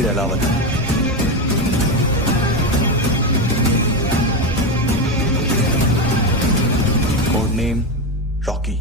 कबीर अलावत है। Code name Rocky.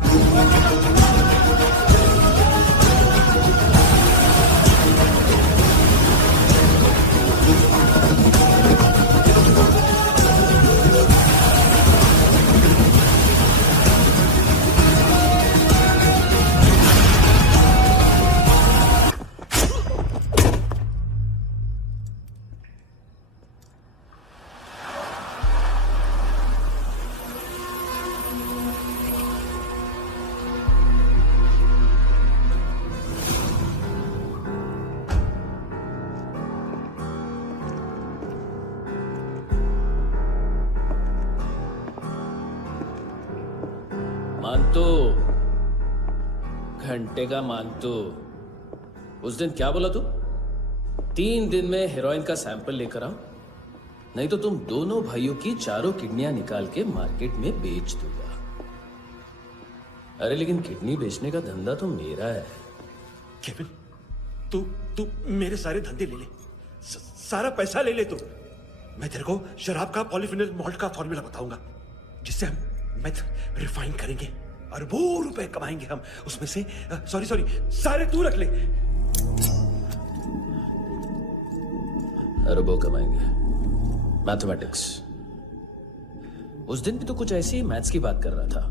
मानतो, घंटे का मानतो। उस दिन क्या बोला तू? 3 दिन में हेरोइन का सैंपल लेकर आओ, नहीं तो तुम दोनों भाइयों की चारों किडनियां निकाल के मार्केट में बेच दूंगा। अरे लेकिन किडनी बेचने का धंधा तो मेरा है। केविन, तू मेरे सारे धंधे ले ले, सारा पैसा ले ले तू। मैं तेरे को शराब का पॉलीफिनल मॉल्ट का फॉर्मूला बताऊंगा, जिससे हम मेथ रिफाइन करेंगे, अरबों रुपए कमाएंगे हम उसमें से। सॉरी सारे तू रख ले। अरबों कमाएंगे, मैथमेटिक्स। उस दिन भी तो कुछ ऐसी मैथ्स की बात कर रहा था।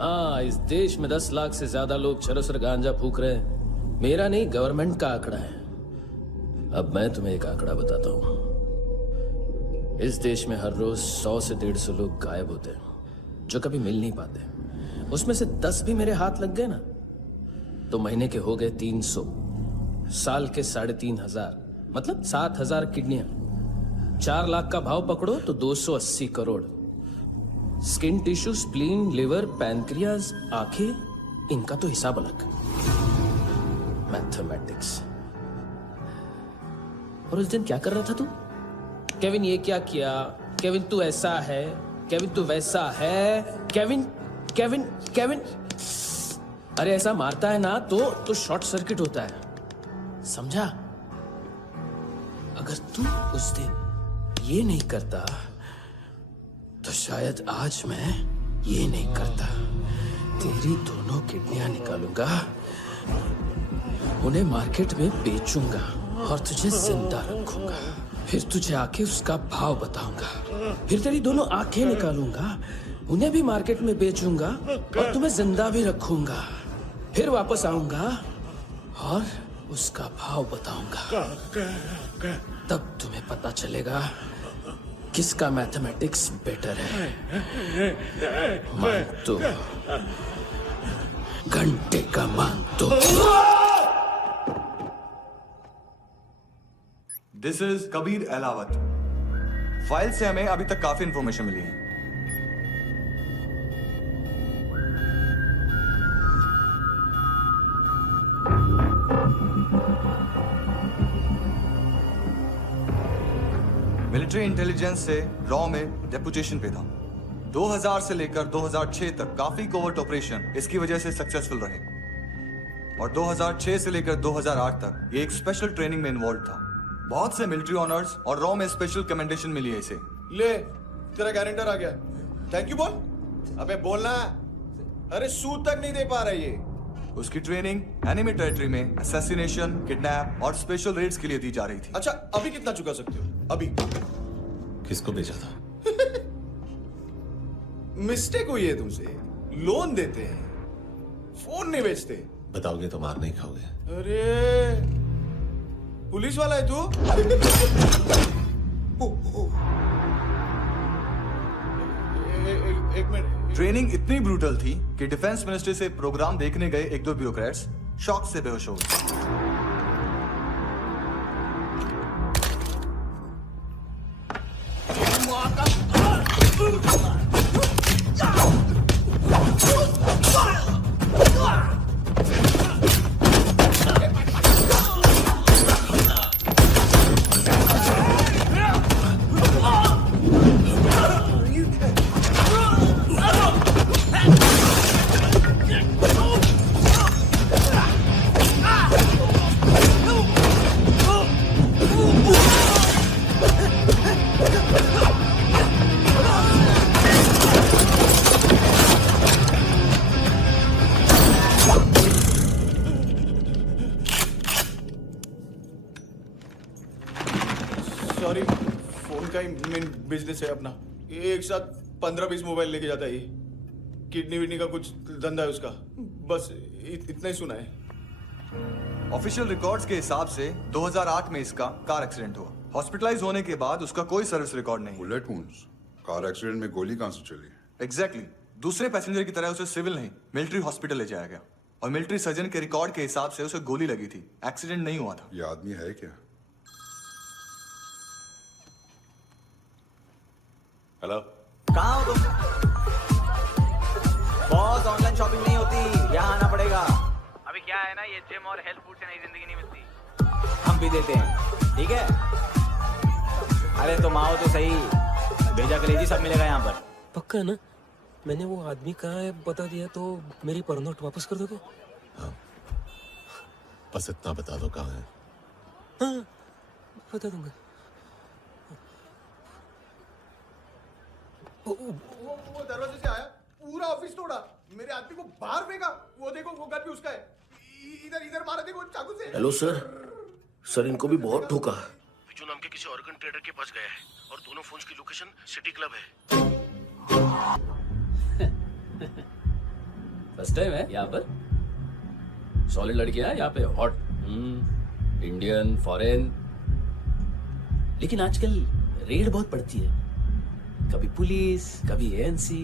हाँ, इस देश में 10 लाख से ज्यादा लोग चरस और गांजा फूक रहे हैं। मेरा नहीं, गवर्नमेंट का आंकड़ा है। अब मैं तुम्हें एक आंकड़ा बताता हूं। इस देश में हर रोज 100 से 150 लोग गायब होते हैं, जो कभी मिल नहीं पाते। उसमें से 10 भी मेरे हाथ लग गए ना, तो महीने के हो गए 300, साल के 3500, मतलब 7000 किडनियां। 4 लाख का भाव पकड़ो तो 280 crore. Skin tissue, spleen, liver, pancreas, आंखें, इनका तो हिसाब अलग। मैथमेटिक्स। और उस दिन क्या कर रहा था तू? केविन ये क्या किया, केविन तू ऐसा है, केविन तू वैसा है, केविन केविन केविन। अरे ऐसा मारता है ना तो शॉर्ट सर्किट होता है, समझा? अगर तू उस दिन ये नहीं करता तो शायद आज मैं ये नहीं करता। तेरी दोनों किडनियां निकालूंगा, उन्हें मार्केट में बेचूंगा और तुझे जिंदा रखूंगा। फिर तुझे आके उसका भाव बताऊंगा। फिर तेरी दोनों आंखें निकालूंगा, उन्हें भी मार्केट में बेचूंगा और तुम्हें जिंदा भी रखूंगा। फिर वापस आऊंगा और उसका भाव बताऊंगा। तब तुम्हें पता चलेगा किसका मैथमेटिक्स बेटर है। मानतो, घंटे का मानतो। This is Kabir Ahlawat. File से हमें अभी तक काफी इंफॉर्मेशन मिली है। मिलिट्री इंटेलिजेंस से रॉ में डेपुटेशन पे था। 2000 से लेकर 2006 तक काफी कोवर्ट ऑपरेशन इसकी वजह से सक्सेसफुल रहे, और 2006 से लेकर 2008 तक ये एक स्पेशल ट्रेनिंग में इन्वॉल्व था। बहुत से मिलिट्री ऑनर्स और रॉ में स्पेशल कमेंडेशन मिली है इसे। ले, तेरा गारंटर आ गया। थैंक यू बोल। अबे बोलना। अरे सूद तक नहीं दे पा रहा ये। उसकी ट्रेनिंग एनिमी टेरिटरी में असैसिनेशन, किडनैप और स्पेशल रेड्स के लिए दी जा रही थी। अच्छा, अभी कितना चुका सकते हो? अभी किसको भेजा था? मिस्टेक हुई है तुमसे। लोन देते हैं, फोन नहीं बेचते। बताओगे तो मार नहीं खाओगे। अरे पुलिस वाला है तू? एक मिनट। ट्रेनिंग इतनी ब्रूटल थी कि डिफेंस मिनिस्ट्री से प्रोग्राम देखने गए 1-2 ब्यूरोक्रेट्स शॉक से बेहोश हो गए। मीन बिजनेस है अपना, एक साथ 15-20 मोबाइल लेके जाता है ये। किडनी विडनी का कुछ धंधा है उसका, बस इतना ही सुना है। ऑफिशियल रिकॉर्ड्स के हिसाब से 2008 में इसका कार एक्सीडेंट हुआ। हॉस्पिटलाइज होने के बाद उसका कोई सर्विस रिकॉर्ड नहीं। बुलेट वुंड्स, कार एक्सीडेंट में गोली कहां से चली? एग्जैक्टली दूसरे पैसेंजर की तरह उसे सिविल नहीं मिलिट्री हॉस्पिटल ले जाया गया और मिलिट्री सर्जन के रिकॉर्ड के हिसाब से उसे गोली लगी थी, एक्सीडेंट नहीं हुआ था। ये आदमी है क्या? हेलो, कहाँ हो तुम? बॉस, ऑनलाइन शॉपिंग नहीं होती, यहाँ आना पड़ेगा। अभी क्या है ना, ये जिम और हेल्थ फूड से नई जिंदगी नहीं मिलती। हम भी देते हैं, ठीक है? अरे तुम आओ तो सही, भेजा कलेजी सब मिलेगा यहाँ पर। पक्का ना? मैंने वो आदमी कहाँ है बता दिया तो मेरी पर नोट वापस कर दोगे? बस इतना बता दो कहाँ है। हाँ, बता दूंगा। वो दरवाजे से आया, पूरा ऑफिस तोड़ा, मेरे आदमी को बाहर फेंका। वो देखो, वो गन भी उसका है। इधर इधर मारा, देखो चाकू से। हेलो सर इनको भी बहुत ठोका। बिजू नाम के किसी ऑर्गन ट्रेडर के पास गया है और दोनों फोन्स की लोकेशन सिटी क्लब है। फर्स्ट टाइम है यहाँ पर। सॉलिड लड़कियां यहाँ पे हॉट, इंडियन, फॉरेन। लेकिन आजकल रेड बहुत पड़ती है, कभी पुलिस कभी एएनसी।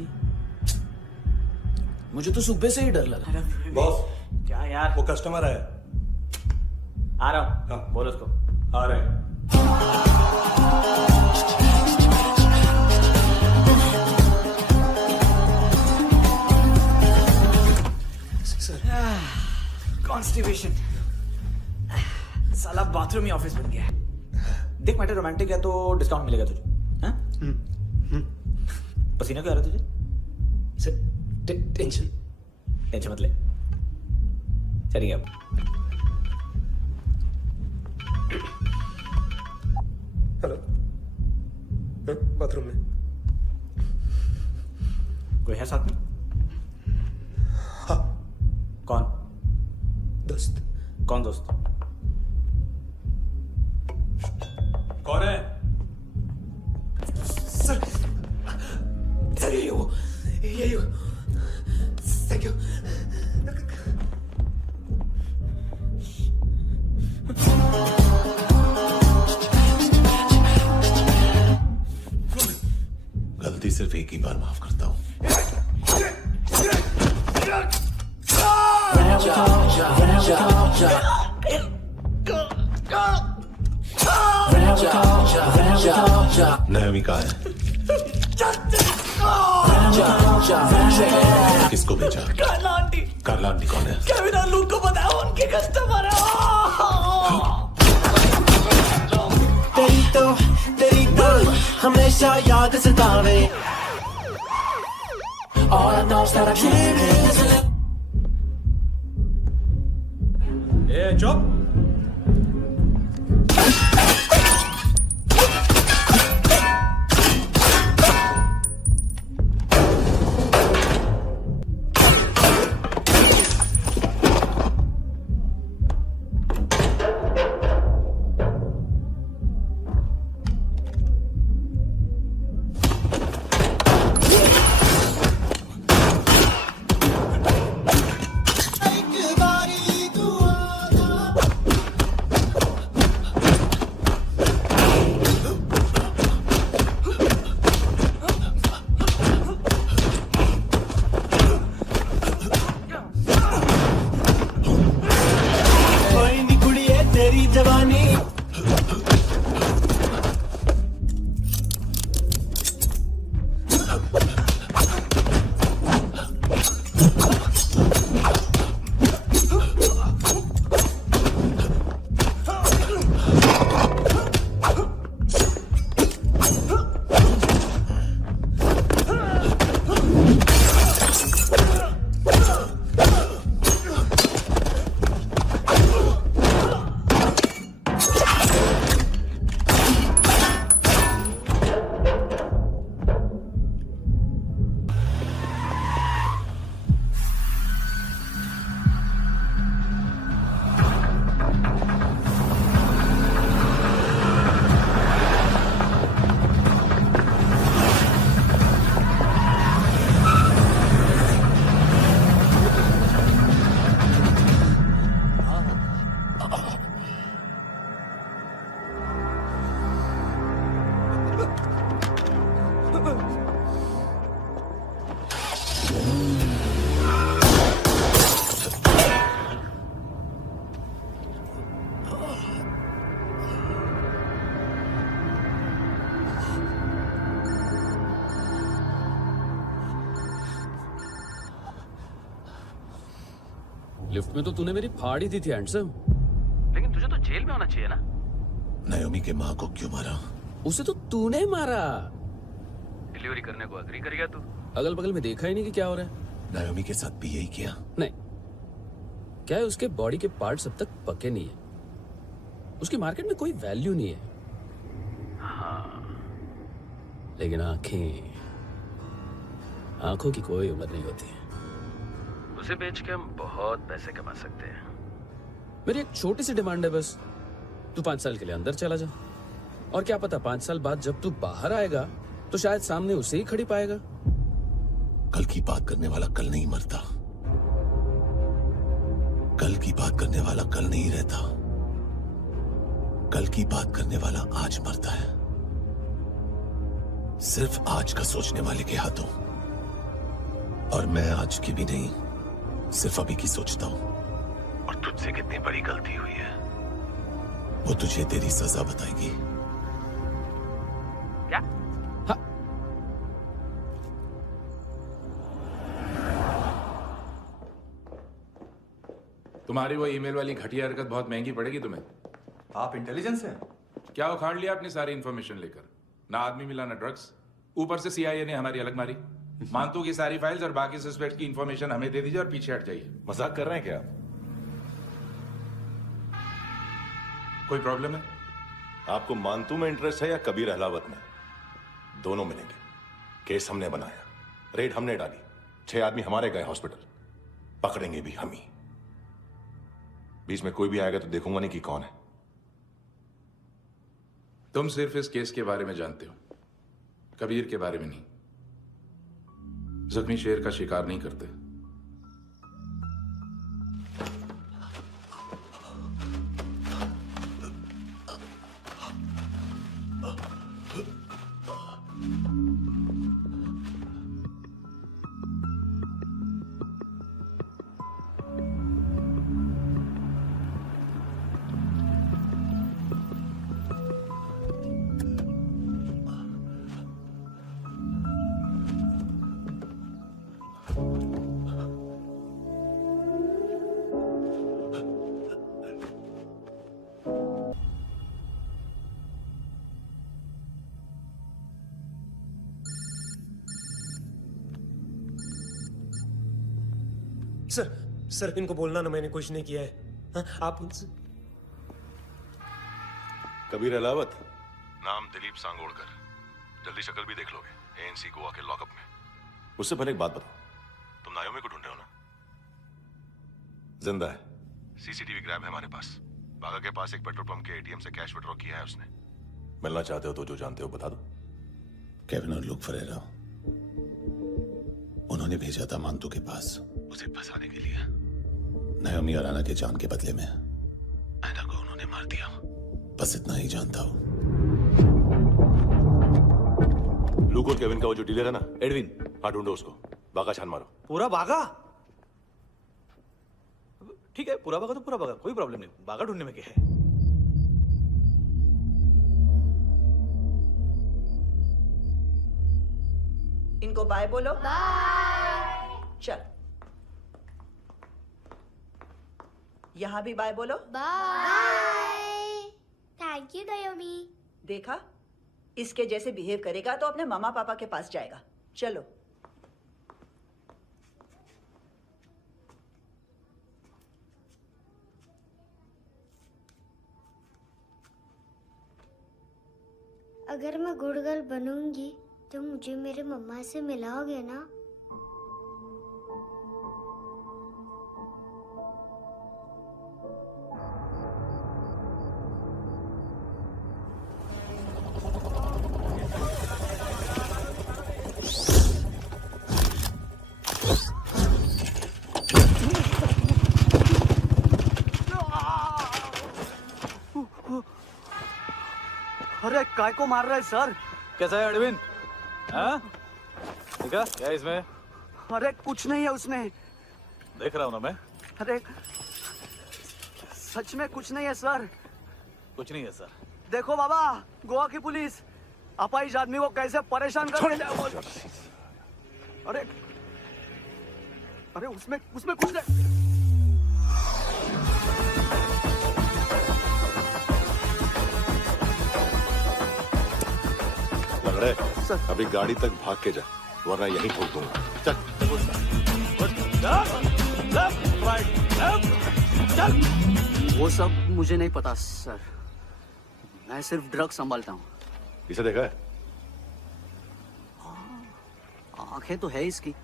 मुझे तो सुबह से ही डर लगा। बॉस, क्या यार? वो कस्टमर है। आ रहा हूँ। हाँ। बोलो उसको। आ रहे हैं। कॉन्स्टिपेशन, साला बाथरूम ही ऑफिस बन गया है। देख मैटर रोमांटिक है तो डिस्काउंट मिलेगा तुझे। हाँ? पसीना क्यों आ रहा है तुझे? सर टेंशन मत ले, चलिए अब। हेलो, बाथरूम में कोई है साथ में? हाँ, कौन? दोस्त। कौन दोस्त? कौन है? सर यही हो, यही हो। Thank you. गलती सिर्फ एक ही बार माफ करता हूँ। नयमी कहाँ है? किसको भेजा? कार्ला आंटी कौन है? को बताया, उनके कस्टमर है। तेरी तो हमेशा याद सतावे। All I know is that I'm dreaming. ए चुप। लिफ्ट में तो तूने मेरी फाड़ ही दी थी हैंडसम। लेकिन तुझे तो जेल में होना चाहिए ना। नायोमी के माँ को क्यों मारा? उसे तो तूने मारा। डिलीवरी करने को अग्री कर गया तू। अगल बगल में देखा ही नहीं कि क्या हो रहा है। नायोमी के साथ भी यही किया? नहीं, क्या है उसके बॉडी के पार्ट्स अब तक पके नहीं है, उसकी मार्केट में कोई वैल्यू नहीं है। हाँ, लेकिन आंखों की कोई उम्र नहीं होती है। उसे बेच के हम बहुत पैसे कमा सकते हैं। मेरी एक छोटी सी डिमांड है बस, तू 5 साल के लिए अंदर चला जा, और क्या पता 5 साल बाद जब तू बाहर आएगा तो शायद सामने उसे ही खड़ी पाएगा। कल की बात करने वाला कल नहीं मरता, कल की बात करने वाला कल नहीं रहता, कल की बात करने वाला आज मरता है। सिर्फ आज का सोचने वाले के हाथों। और मैं आज की भी नहीं, सिर्फ अभी की सोचता हूं। और तुझसे कितनी बड़ी गलती हुई है वो तुझे तेरी सजा बताएगी। क्या? हाँ। तुम्हारी वो ईमेल वाली घटिया हरकत बहुत महंगी पड़ेगी तुम्हें। आप इंटेलिजेंस हैं? क्या उखाड़ लिया अपनी सारी इन्फॉर्मेशन लेकर? ना आदमी मिला ना ड्रग्स, ऊपर से CIA ने हमारी अलग मारी। मानतू की सारी फाइल्स और बाकी सस्पेक्ट की इन्फॉर्मेशन हमें दे दीजिए और पीछे हट जाइए। मजाक कर रहे हैं क्या? कोई प्रॉब्लम है? आपको मानतू में इंटरेस्ट है या कबीर अहलावत में? दोनों मिलेंगे। केस हमने बनाया, रेड हमने डाली, 6 आदमी हमारे गए हॉस्पिटल, पकड़ेंगे भी हम ही। बीच में कोई भी आएगा तो देखूंगा नहीं कि कौन है। तुम सिर्फ इस केस के बारे में जानते हो, कबीर के बारे में नहीं। जख्मी शेर का शिकार नहीं करते। सर इनको बोलना ना मैंने कुछ नहीं किया है। हाँ, आप उनसे। कबीर अहलावत, नाम दिलीप सांगोड़कर। जल्दी शक्ल भी देख लोगे ANC गोवा के लॉकअप में। उससे पहले एक बात बताओ, तुम नायोमी को ढूंढ रहे हो ना? जिंदा है, CCTV ग्रैब है हमारे पास। बागा के पास एक पेट्रोल पंप के ATM से कैश विड्रॉ किया है उसने। मिलना चाहते हो तो जो जानते हो बता दो। केविन और लुक फरेरा, उन्होंने भेजा था मानतू के पास उसे फंसाने के लिए। नायोमी और आना के जान के बदले में आना को उन्होंने मार दिया। बस इतना ही जानता हूं। लुक और केविन का वो जो डीलर है ना, एडविन, हाँ ढूंढो उसको। बागा छान मारो। पूरा बागा? ठीक है, पूरा बागा तो पूरा बागा, कोई प्रॉब्लम नहीं। बागा ढूंढने में क्या है? इनको बाय बोलो। बाय। चल, यहाँ भी बाय बोलो। बाय। Thank you नायोमी। देखा, इसके जैसे बिहेव करेगा तो अपने मामा पापा के पास जाएगा। चलो। अगर मैं गुड गर्ल बनूंगी तो मुझे मेरे मम्मा से मिलाओगे ना? अरे काय को मार रहा है सर? कैसा है एडविन? हाँ? देखा क्या है इसमें? अरे कुछ नहीं है उसमें। देख रहा हूँ ना मैं। अरे सच में कुछ नहीं है सर। कुछ नहीं है सर। देखो बाबा, गोवा की पुलिस अपाहिज आदमी को कैसे परेशान कर रही है। अरे अरे उसमें कुछ नहीं। सर। अभी गाड़ी तक भाग के जा, वरना यहीं ठोक दूंगा। चल। वो सब मुझे नहीं पता सर, मैं सिर्फ ड्रग संभालता हूँ। इसे देखा है? आंखें तो है इसकी,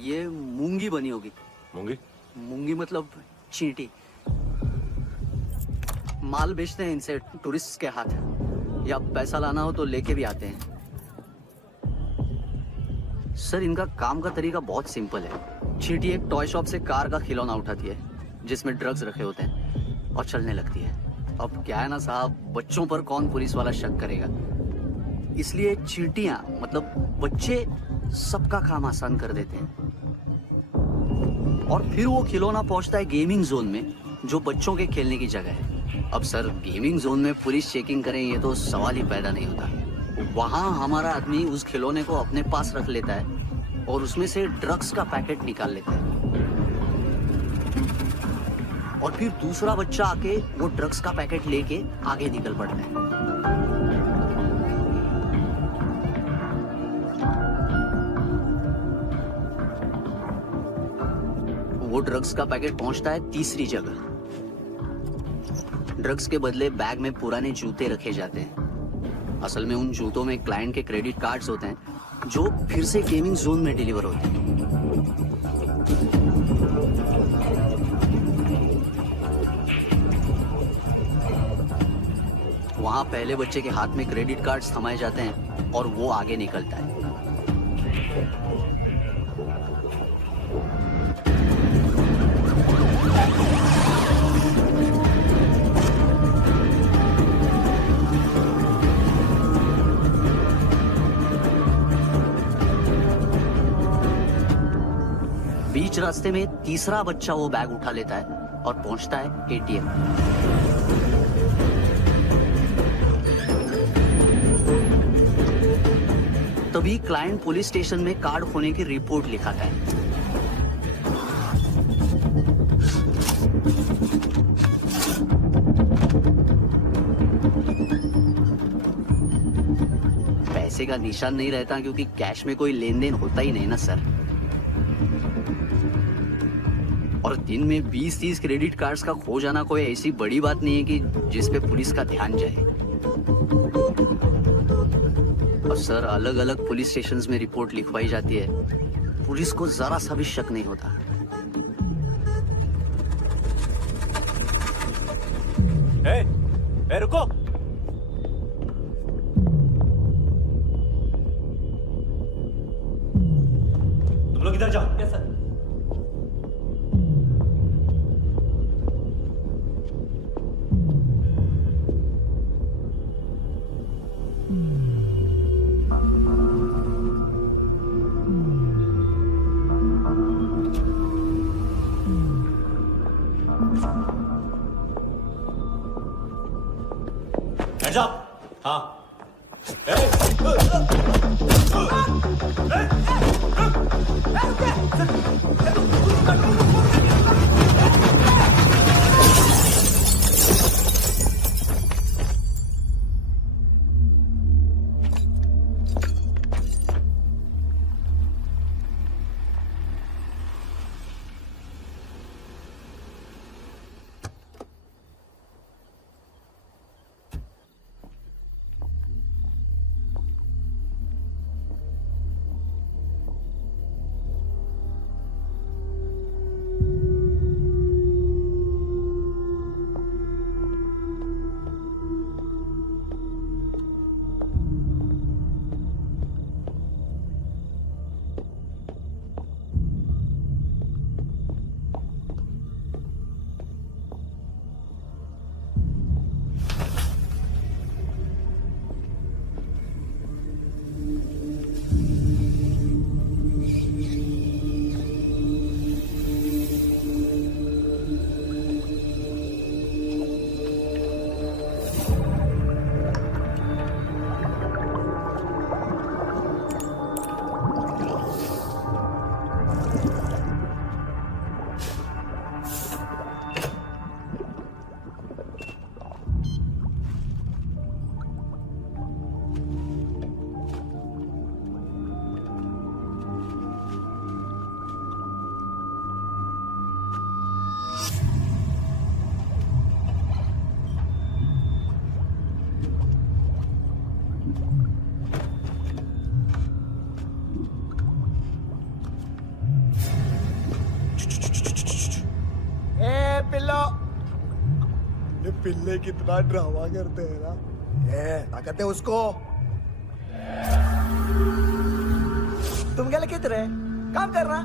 ये मूंगी बनी होगी। मूंगी? मूंगी मतलब चींटी। माल बेचते हैं इनसे टूरिस्ट के हाथ, या पैसा लाना हो तो लेके भी आते हैं। सर इनका काम का तरीका बहुत सिंपल है। चींटी एक टॉय शॉप से कार का खिलौना उठाती है जिसमें ड्रग्स रखे होते हैं और चलने लगती है। अब क्या है ना साहब, बच्चों पर कौन पुलिस वाला शक करेगा, इसलिए चींटियां मतलब बच्चे सबका काम आसान कर देते हैं। और फिर वो खिलौना पहुंचता है गेमिंग जोन में, जो बच्चों के खेलने की जगह है। अब सर गेमिंग जोन में पुलिस चेकिंग करें ये तो सवाल ही पैदा नहीं होता। वहां हमारा आदमी उस खिलौने को अपने पास रख लेता है और उसमें से ड्रग्स का पैकेट निकाल लेता है, और फिर दूसरा बच्चा आके वो ड्रग्स का पैकेट लेके आगे निकल पड़ता है। वो ड्रग्स का पैकेट पहुंचता है तीसरी जगह। ड्रग्स के बदले बैग में पुराने जूते रखे जाते हैं। असल में उन जूतों में क्लाइंट के क्रेडिट कार्ड्स होते हैं जो फिर से गेमिंग जोन में डिलीवर होते हैं। वहां पहले बच्चे के हाथ में क्रेडिट कार्ड्स थमाए जाते हैं और वो आगे निकलता है। बीच रास्ते में तीसरा बच्चा वो बैग उठा लेता है और पहुंचता है एटीएम। तभी क्लाइंट पुलिस स्टेशन में कार्ड खोने की रिपोर्ट लिखाता है। पैसे का निशान नहीं रहता क्योंकि कैश में कोई लेन देन होता ही नहीं ना सर। और दिन में 20-30 क्रेडिट कार्ड्स का खो जाना कोई ऐसी बड़ी बात नहीं है कि जिस पे पुलिस का ध्यान जाए। और सर अलग अलग पुलिस स्टेशंस में रिपोर्ट लिखवाई जाती है, पुलिस को जरा सा भी शक नहीं होता। रुको, तुम लोग इधर जाओ। Yes sir. Hands up! हाँ। पिल्लो। ये पिल्ले कितना ड्रामा करते हैं ना। क्या कहते हैं उसको? तुम क्या लिखित रहे? काम कर रहा।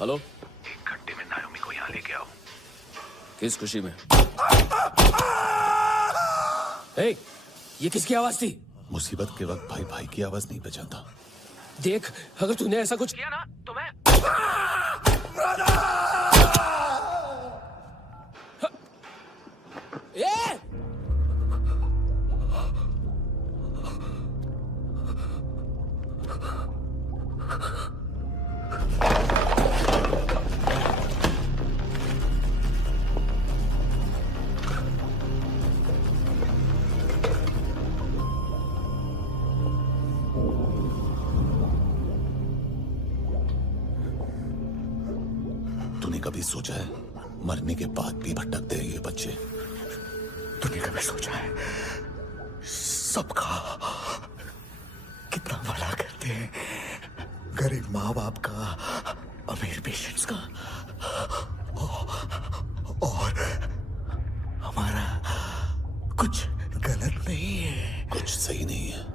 हेलो, एक घंटे में नायोमी को यहाँ लेके आओ। किस खुशी में? हे, ये किसकी आवाज थी? मुसीबत के वक्त भाई भाई की आवाज नहीं पहचानता। देख, अगर तूने ऐसा कुछ किया ना तो मैं ए! तूने कभी सोचा है मरने के बाद भी भटकते हैं ये बच्चे? तूने कभी सोचा है सबका कितना भला करते हैं? गरीब माँ बाप का, अमीर पेशेंट्स का, और हमारा कुछ गलत नहीं है, कुछ सही नहीं है।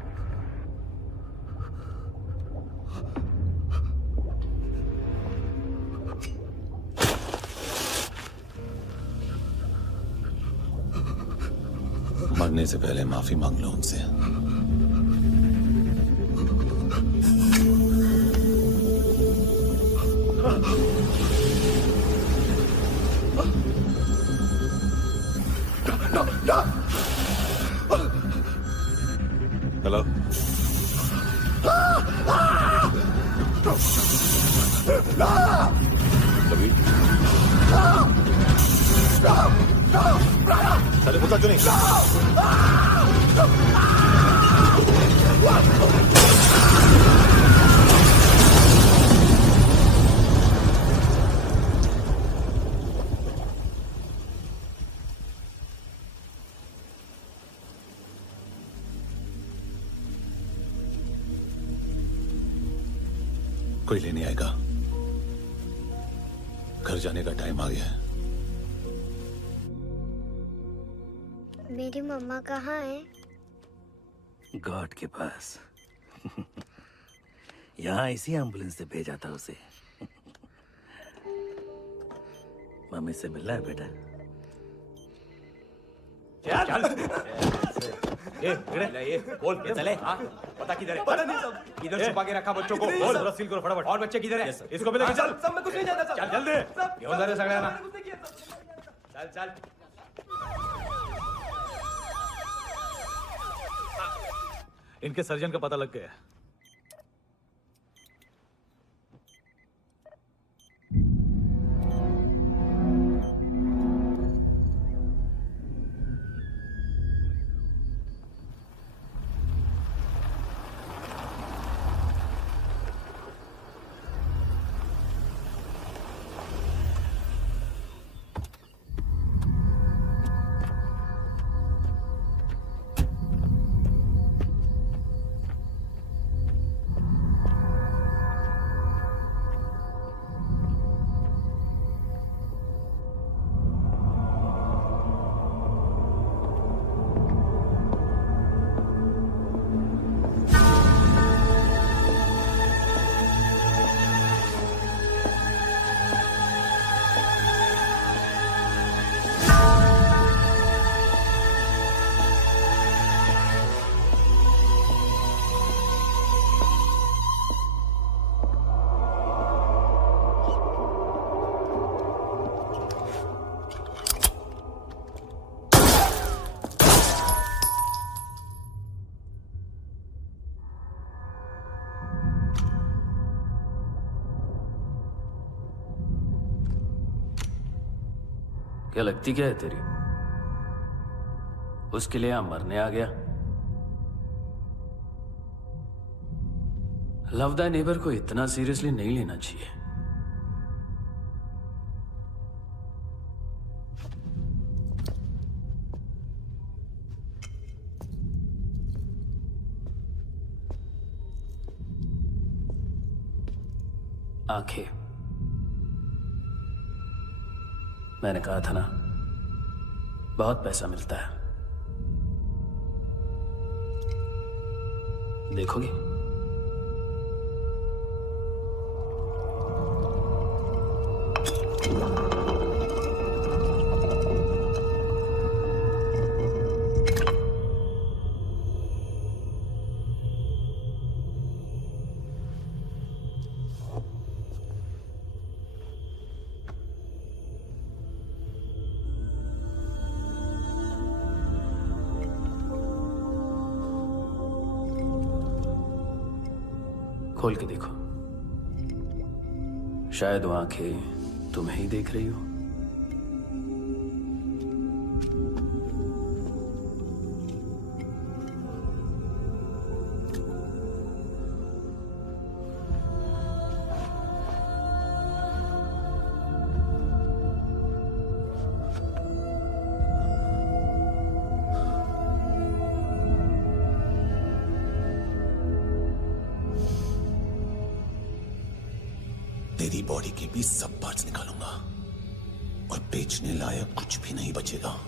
मरने से पहले माफी मांग लो उनसे। हेलो, कभी सारे मुद्दा क्यों नहीं? कोई लेने आएगा। घर जाने का टाइम आ गया है। मेरी मम्मा कहाँ है? गॉड के पास। यहाँ इसी एम्बुलेंस से भेजा था उसे। मम्मी से मिलना है बेटा। ये बोल चले। हाँ पता किधर है? पता नहीं सब। इधर छुपा के रखा बच्चों को। बोल रस सील करो फटाफट। और बच्चे किधर है? इसको भी लेके चल। सब मैं कुछ नहीं जानता। चल जल्दी। घेऊन जा रे सगळ्यांना। चल चल। इनके सर्जन का पता लग गया। क्या लगती क्या है तेरी? उसके लिए यहां मरने आ गया? लव द नेबर को इतना सीरियसली नहीं लेना चाहिए। आंखें, मैंने कहा था ना, बहुत पैसा मिलता है। देखोगे? खोल के देखो, शायद वो आंखें तुम्हें ही देख रही हो। तेरी बॉडी के भी सब पार्ट्स निकालूंगा और बेचने लायक कुछ भी नहीं बचेगा।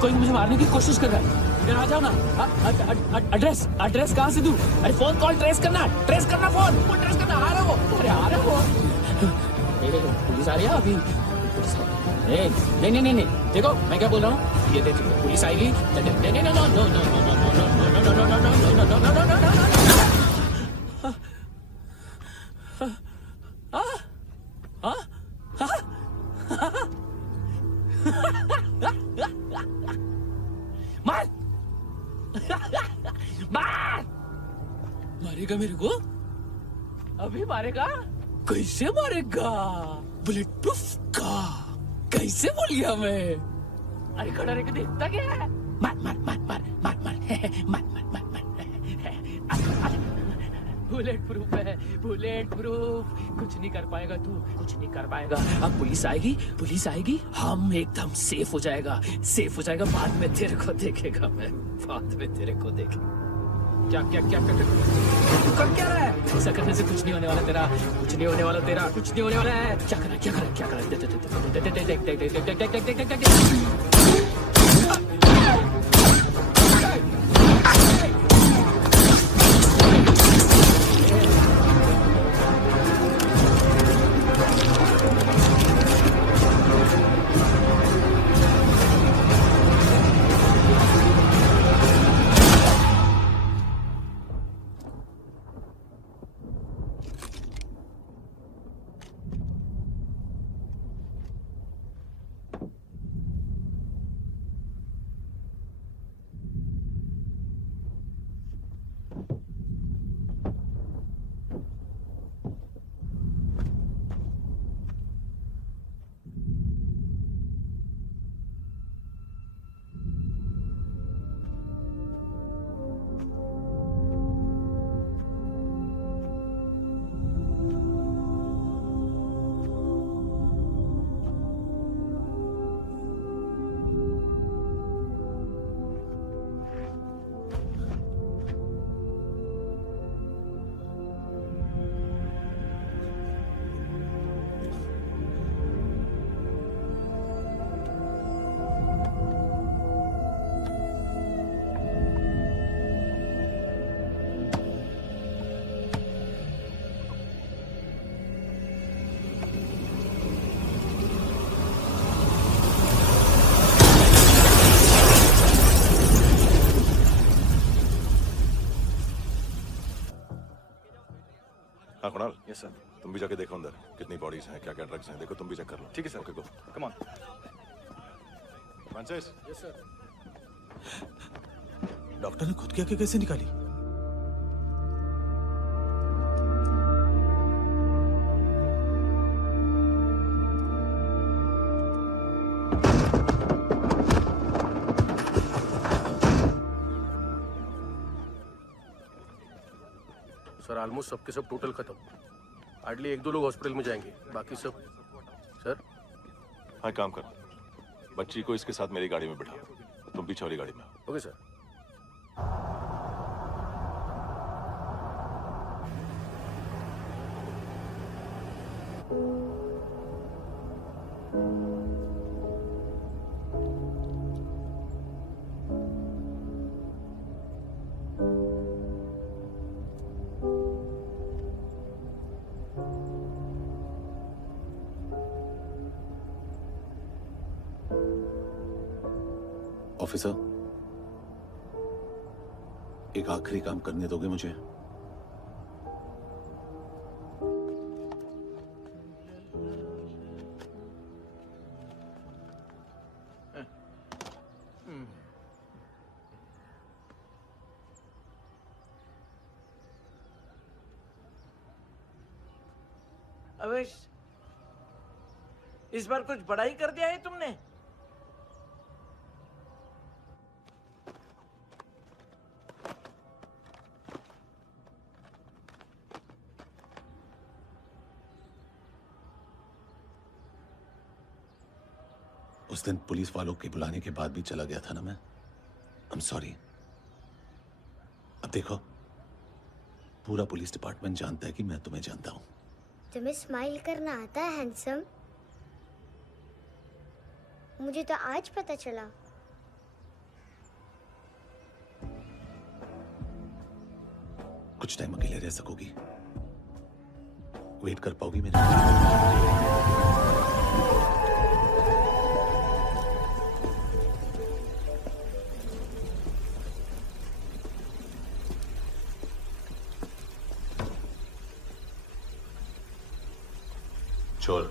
कोई मुझे मारने की कोशिश कर रहा है। इधर आ जाओ ना। एड्रेस एड्रेस कहाँ से दूं? अरे फोन कॉल ट्रेस करना फोन ट्रेस करना। आ रहा वो, अरे आ रहा वो। पुलिस आ रही है अभी। नहीं, देखो मैं क्या बोल रहा हूँ, ये देखो पुलिस आएगी। मार मारेगा मेरे को? अभी मारेगा? कैसे मारेगा? बुलेट प्रूफ का कैसे बोल गया मैं? अरे खड़ा रह के देखता क्या है? मार मार मार मार मार मार मार मार मार बुलेट प्रूफ है, बुलेट प्रूफ। कुछ नहीं कर पाएगा तू, कुछ नहीं कर पाएगा। अब पुलिस आएगी, हम एकदम सेफ हो जाएगा। बाद में तेरे को देखेगा मैं, बाद में तेरे को देखेगा। क्या क्या क्या क्या तू कर क्या रहा है? ऐसा करने से कुछ नहीं होने वाला तेरा, कुछ नहीं होने वाला तेरा, कुछ नहीं होने वाला है। क्या करना हाँ कुणाल। Yes sir. तुम भी जाके देखो अंदर कितनी बॉडीज हैं, क्या क्या ड्रग्स हैं, देखो तुम भी चेक कर लो। ठीक है sir. Okay go. Come on Francis. Yes sir. Doctor ने खुद की आंखें कैसे निकाली? सर ऑलमोस्ट सबके सब टोटल खत्म। हार्डली 1-2 लोग हॉस्पिटल में जाएंगे, बाकी सब। सर हाँ काम कर, बच्ची को इसके साथ मेरी गाड़ी में बिठा, तुम पीछे वाली गाड़ी में। Okay sir. ऑफिसर, एक आखिरी काम करने दोगे मुझे? अवेश, इस बार कुछ बड़ा ही कर दिया है तुमने। उस दिन पुलिस वालों के बुलाने के बाद भी चला गया था ना मैं। I am sorry. अब देखो, पूरा पुलिस डिपार्टमेंट जानता है कि मैं तुम्हें जानता हूं। तुम्हें स्माइल करना आता है हैंडसम? मुझे तो आज पता चला। कुछ टाइम अकेले रह सकोगी? वेट कर पाओगी मेरे? चोर,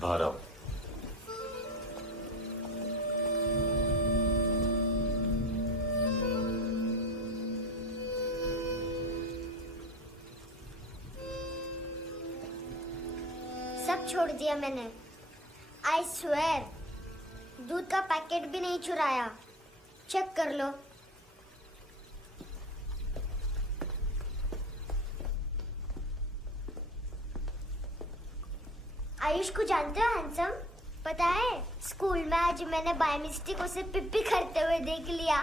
बाहर आओ। सब छोड़ दिया मैंने। आई स्वेयर, दूध का पैकेट भी नहीं चुराया। चेक कर लो। आयुष को जानते हो हैंडसम? पता है, स्कूल में आज मैंने बाय मिस्टेक उसे पिप्पी करते हुए देख लिया।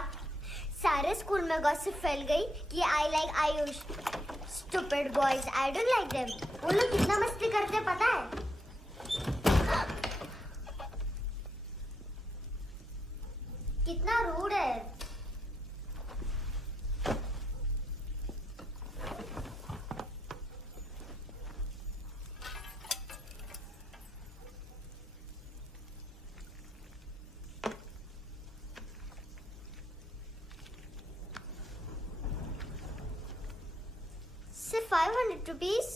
सारे स्कूल में गॉसिप फैल गई कि I like Ayush. Stupid boys, I don't like them. वो लोग कितना मस्ती करते पता है? कितना रूड है। सिर्फ 500 रुपीस?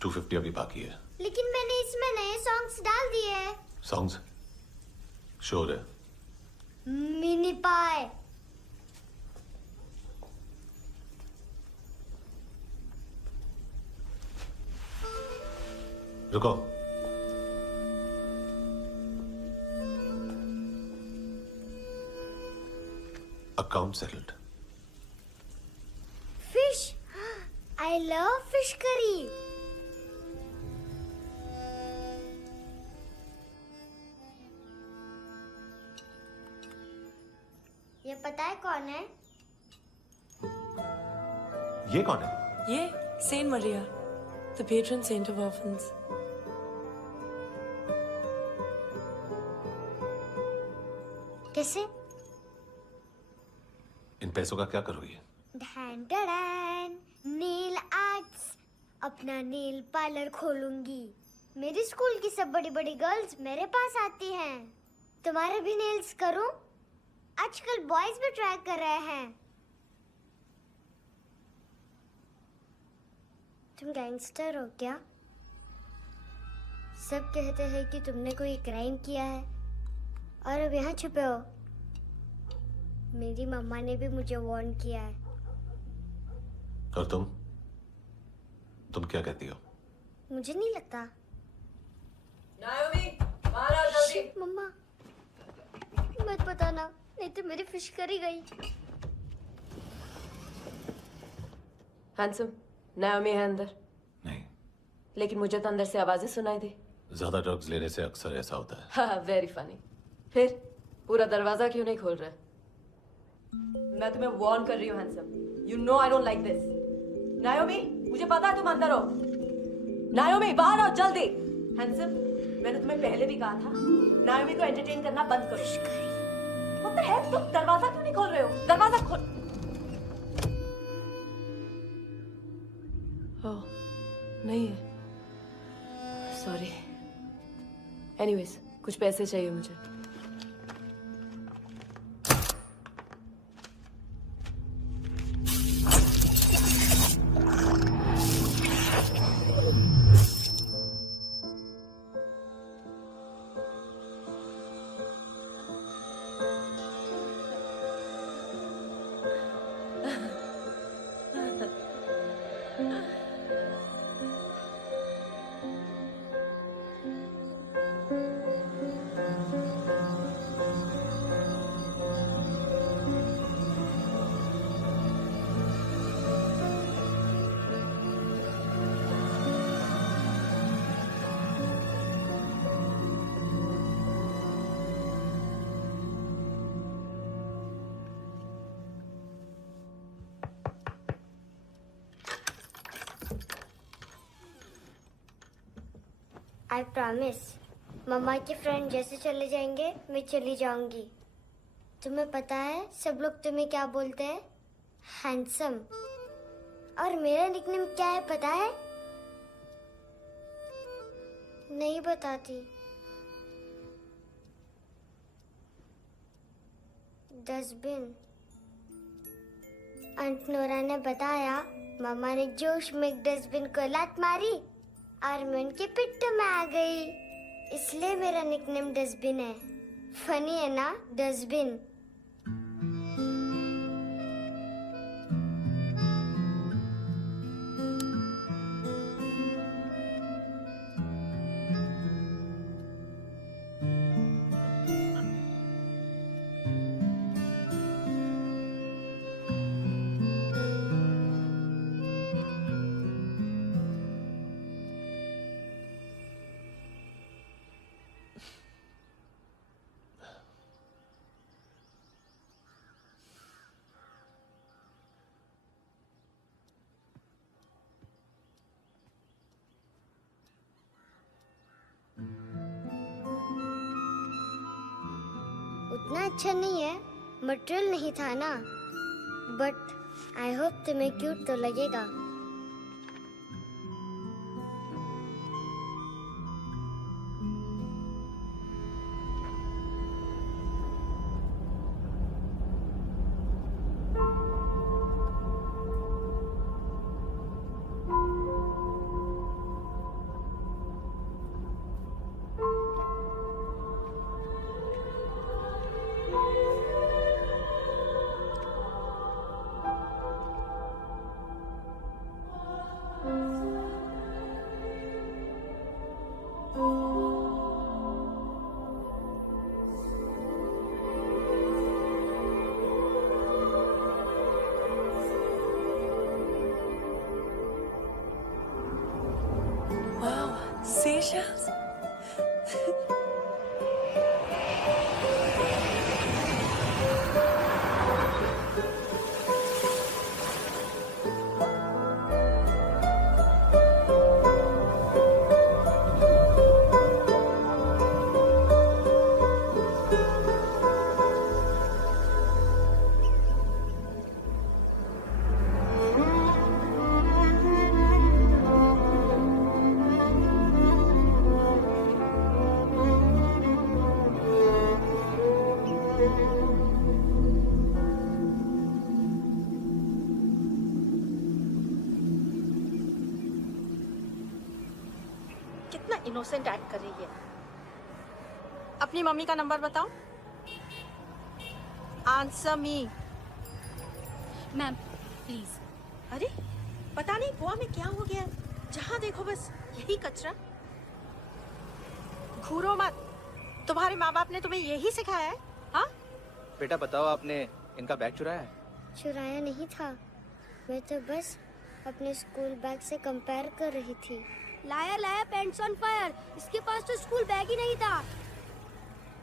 250 अभी बाकी है। लेकिन मैंने इसमें नए सॉन्ग्स डाल दिए हैं। सॉन्ग्स? श्योर है? मिनी पाए। रुको। Account settled. Fish, I love fish curry. ये पता है कौन है? ये कौन है? ये saint Maria, the patron saint of orphans. कैसे? इन पैसों का क्या करोगी? ढैन ढैन, नेल आर्ट्स। अपना नेल पार्लर खोलूंगी। मेरी स्कूल की सब बड़ी बड़ी गर्ल्स मेरे पास आती हैं। तुम्हारे भी नेल्स करूं? आजकल बॉयज भी ट्राई कर रहे हैं। तुम गैंगस्टर हो क्या? सब कहते हैं कि तुमने कोई क्राइम किया है और अब यहाँ छुपे हो। मेरी मम्मा ने भी मुझे वार्न किया है। और तुम क्या कहती हो? मुझे नहीं लगता। नायोमी, बाहर आओ जल्दी। शिट, मम्मा मत बताना, नहीं तो मेरी फिश करी गई। हैंडसम, नायोमी है अंदर? नहीं। लेकिन मुझे तो अंदर से आवाजें सुनाई दी। ज्यादा ड्रग्स लेने से अक्सर ऐसा होता है। हाँ, वेरी फनी। फिर पूरा दरवाजा क्यों नहीं खोल रहे? मैं तुम्हें वार्न कर रही हूँ handsome. You know I don't like this. नायोमी, मुझे पता है तुम अंदर हो। नायोमी, बाहर आओ जल्दी। हैंडसम, मैंने तुम्हें पहले भी कहा था नायोमी को एंटरटेन करना बंद करो। What the hell? तुम दरवाजा क्यों नहीं खोल रहे हो? दरवाजा खोल। ओह, नहीं है। सॉरी। एनीवेज, कुछ पैसे चाहिए मुझे। आई प्रॉमिस, मम्मा के फ्रेंड जैसे चले जाएंगे मैं चली जाऊंगी। तुम्हें पता है सब लोग तुम्हें क्या बोलते हैं? हैंडसम। और मेरा निकनेम क्या है पता है? नहीं बताती। डस्टबिन। आंट नोरा ने बताया मामा ने जोश में एक डस्टबिन को लात मारी और मैं उनके पिट्ठू में आ गई, इसलिए मेरा निकनेम डस्टबिन है। फनी है ना डस्टबिन? उतना अच्छा नहीं है, मटेरियल नहीं था ना, बट आई होप तुम्हें क्यूट तो लगेगा। Seashells? कितना इनोसेंट एक्ट कर रही है। अपनी मम्मी का नंबर बताओ। Answer me. Ma'am please. अरे पता नहीं गोवा में क्या हो गया, जहाँ देखो बस यही कचरा। घूरो मत, तुम्हारे माँ बाप ने तुम्हें यही सिखाया है? हाँ बेटा बताओ, आपने इनका बैग चुराया है? चुराया नहीं था, मैं तो बस अपने स्कूल बैग से कंपेयर कर रही थी। लाया लाया पैंट्स ऑन फायर, इसके पास तो स्कूल बैग ही नहीं था।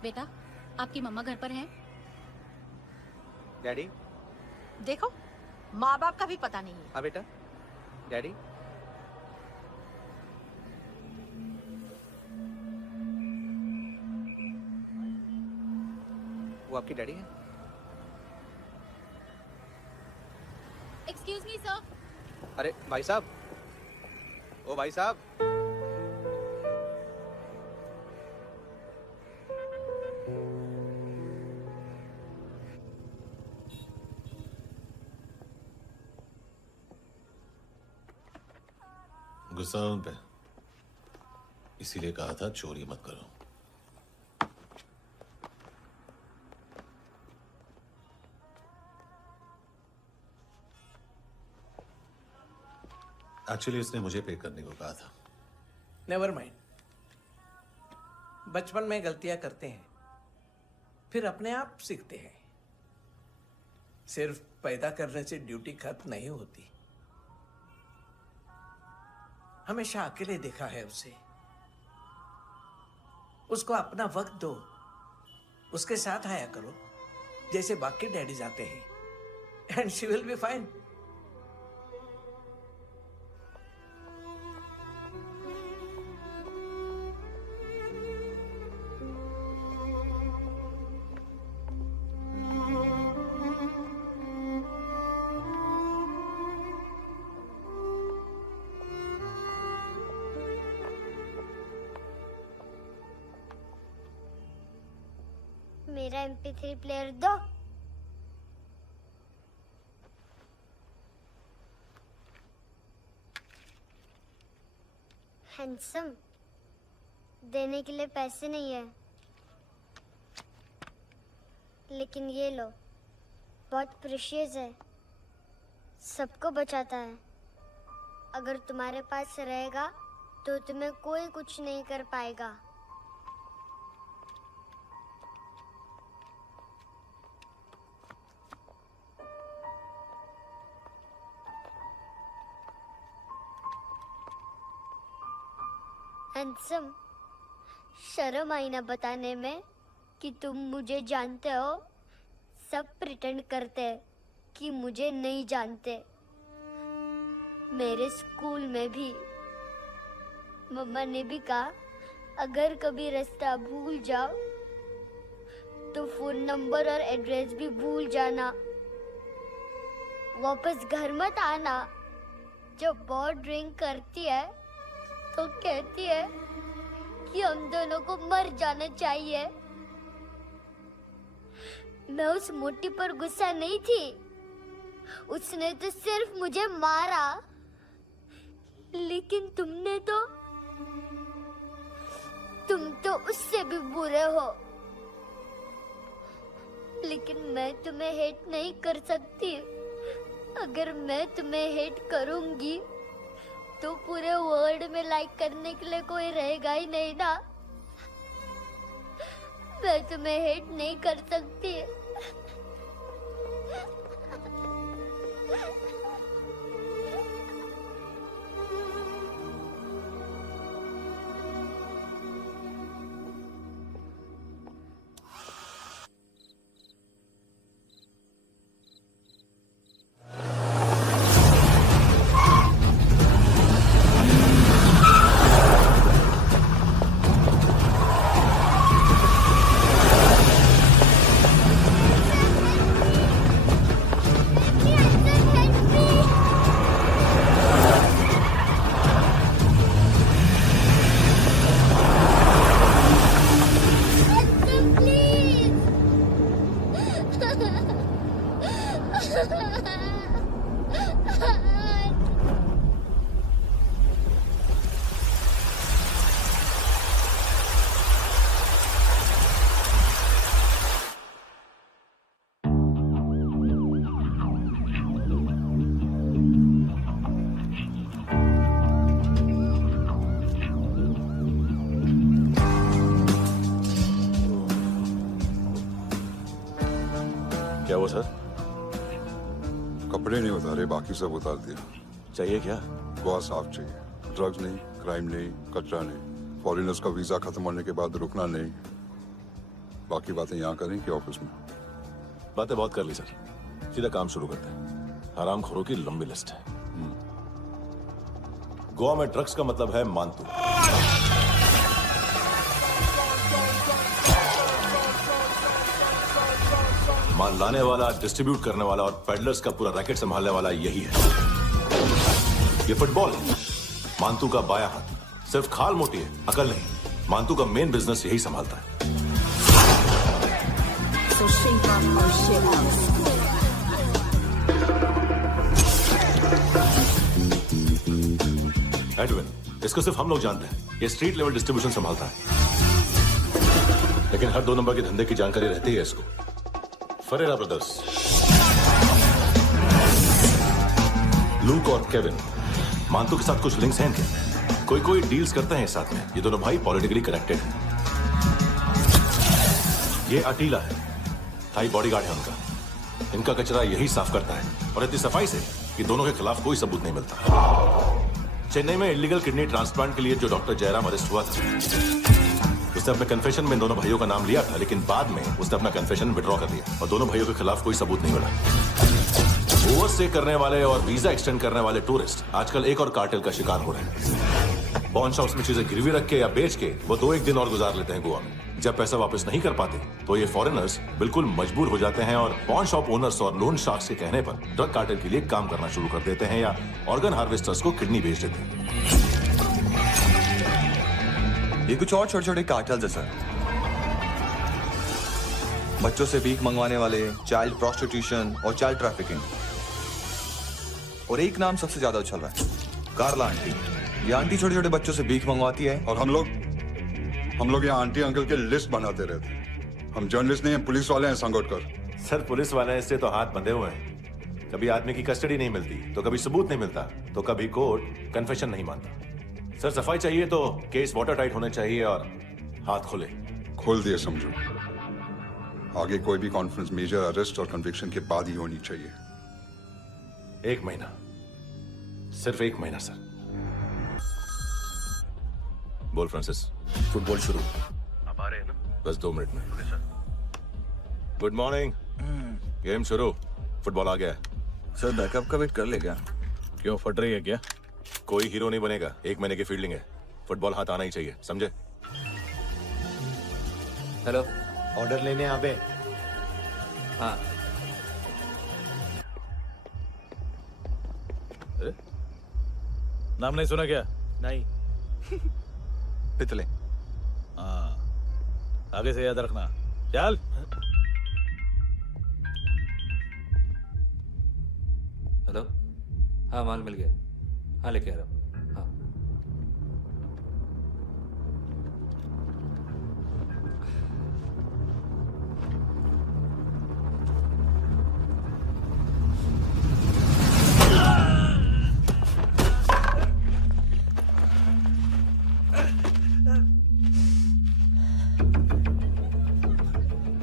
बेटा आपकी मम्मा घर पर हैं? डैडी? देखो माँ बाप का भी पता नहीं है। हाँ बेटा। डैडी? वो आपकी डैडी है? Excuse me sir. अरे भाई साहब, ओ भाई साहब। गुस्सा है उन पे, इसीलिए कहा था चोरी मत करो। एक्चुअली उसने मुझे पे करने को कहा था। नेवर माइंड, बचपन में गलतियां करते हैं, फिर अपने आप सीखते हैं। सिर्फ पैदा करने से ड्यूटी खत्म नहीं होती। हमेशा अकेले देखा है उसे। उसको अपना वक्त दो, उसके साथ आया करो जैसे बाकी डैडीज आते हैं, and she will be fine. मेरा MP3 प्लेयर दो। हैंडसम, देने के लिए पैसे नहीं है, लेकिन ये लो, बहुत प्रेशियस है, सबको बचाता है। अगर तुम्हारे पास रहेगा तो तुम्हें कोई कुछ नहीं कर पाएगा। हैंडसम, शर्म आई ना बताने में कि तुम मुझे जानते हो। सब प्रिटेंड करते हैं कि मुझे नहीं जानते। मेरे स्कूल में भी मम्मा ने भी कहा, अगर कभी रास्ता भूल जाओ तो फोन नंबर और एड्रेस भी भूल जाना। वापस घर मत आना। जब बहुत ड्रिंक करती है तो कहती है कि हम दोनों को मर जाना चाहिए। मैं उस मोटी पर गुस्सा नहीं थी, उसने तो सिर्फ मुझे मारा। लेकिन तुम तो उससे भी बुरे हो। लेकिन मैं तुम्हें हेट नहीं कर सकती। अगर मैं तुम्हें हेट करूंगी तो पूरे वर्ल्ड में लाइक करने के लिए कोई रहेगा ही नहीं ना। मैं तुम्हें हेट नहीं कर सकती। क्या हुआ सर? कपड़े नहीं उतारे, बाकी सब उतार दिया। चाहिए क्या? गोवा साफ चाहिए। ड्रग्स नहीं, क्राइम नहीं, कचरा नहीं। फॉरेनर्स का वीजा खत्म होने के बाद रुकना नहीं। बाकी बातें यहाँ करें कि ऑफिस में? बातें बहुत कर ली सर, सीधा काम शुरू करते हैं। हरामखोरों की लंबी लिस्ट है। गोवा में ड्रग्स का मतलब है मानतू। माल लाने वाला, डिस्ट्रीब्यूट करने वाला और पेडलर्स का पूरा रैकेट संभालने वाला यही है। ये फुटबॉल है, मानतू का बायां हाथ। सिर्फ खाल मोटी है, अकल नहीं। मानतू का मेन बिजनेस यही संभालता है। एडविन, इसको सिर्फ हम लोग जानते हैं। ये स्ट्रीट लेवल डिस्ट्रीब्यूशन संभालता है, लेकिन हर 2 नंबर के धंधे की जानकारी रहती है इसको। फरेरा ब्रदर्स, लूक और केविन, मानतू के साथ कुछ लिंक्स हैं इनके। कोई डील्स करते हैं साथ में। ये दोनों भाई पॉलिटिकली कनेक्टेड हैं। ये अटीला है, थाई बॉडीगार्ड है उनका। इनका कचरा यही साफ करता है, और इतनी सफाई से कि दोनों के खिलाफ कोई सबूत नहीं मिलता। चेन्नई में इलीगल किडनी ट्रांसप्लांट के लिए जो डॉक्टर जयराम अरेस्ट हुआ था, उसने अपने कन्फेशन में इन दोनों भाइयों का नाम लिया था, लेकिन बाद में उसने अपना कन्फेशन विड्रॉ कर लिया और दोनों भाइयों के खिलाफ कोई सबूत नहीं मिला। ओवरस्टे करने वाले और वीजा एक्सटेंड करने वाले टूरिस्ट आजकल एक और कार्टेल का शिकार हो रहे हैं। पॉन शॉप्स में चीजें गिरवी रख के या बेच के वो 2-1 दिन और गुजार लेते हैं गोवा में। जब पैसा वापस नहीं कर पाते तो ये फॉरेनर्स बिल्कुल मजबूर हो जाते हैं और पॉन शॉप ओनर्स और लोन शार्क्स के कहने पर ड्रग कार्टेल के लिए काम करना शुरू कर देते हैं या ऑर्गन हार्वेस्टर्स को किडनी बेच देते हैं। ये कुछ और छोटे छोटे कार्टेल्स है सर। बच्चों से भीख मंगवाने वाले, चाइल्ड प्रोस्टिट्यूशन और चाइल्ड ट्रैफिकिंग। और एक नाम सबसे ज्यादा उछल रहा है, कार्ला आंटी। ये आंटी छोटे छोटे बच्चों से भीख मंगवाती है। और हम लोग यहाँ आंटी अंकल के लिस्ट बनाते रहते हैं। हम जर्नलिस्ट नहीं हैं, पुलिस वाले हैं संगोटकर। सर पुलिस वाले इससे तो हाथ बंधे हुए हैं। कभी आदमी की कस्टडी नहीं मिलती, तो कभी सबूत नहीं मिलता, तो कभी कोर्ट कन्फेशन नहीं मानता। सर सफाई चाहिए तो केस वाटर टाइट होने चाहिए और हाथ खोले। खोल दिए समझो। आगे कोई भी कॉन्फ्रेंस मेजर अरेस्ट और कन्विक्शन के बाद ही होनी चाहिए। 1 महीना, सिर्फ 1 महीना सर। बोल फ्रांसिस। फुटबॉल शुरू। आप आ रहे हैं ना? बस 2 मिनट में। Good morning. गेम शुरू। फुटबॉल आ गया है। सर बैकअप का वेट कर ले क्या? क्यों फट रही है क्या? कोई हीरो नहीं बनेगा, 1 महीने की फील्डिंग है। फुटबॉल हाथ आना ही चाहिए, समझे? हेलो, ऑर्डर लेने आ बे। हाँ। नाम नहीं सुना क्या? नहीं। पितले। हाँ, आगे से याद रखना। चल। हेलो, हाँ माल मिल गया। हाँ लेके आ रहा हूँ। हाँ।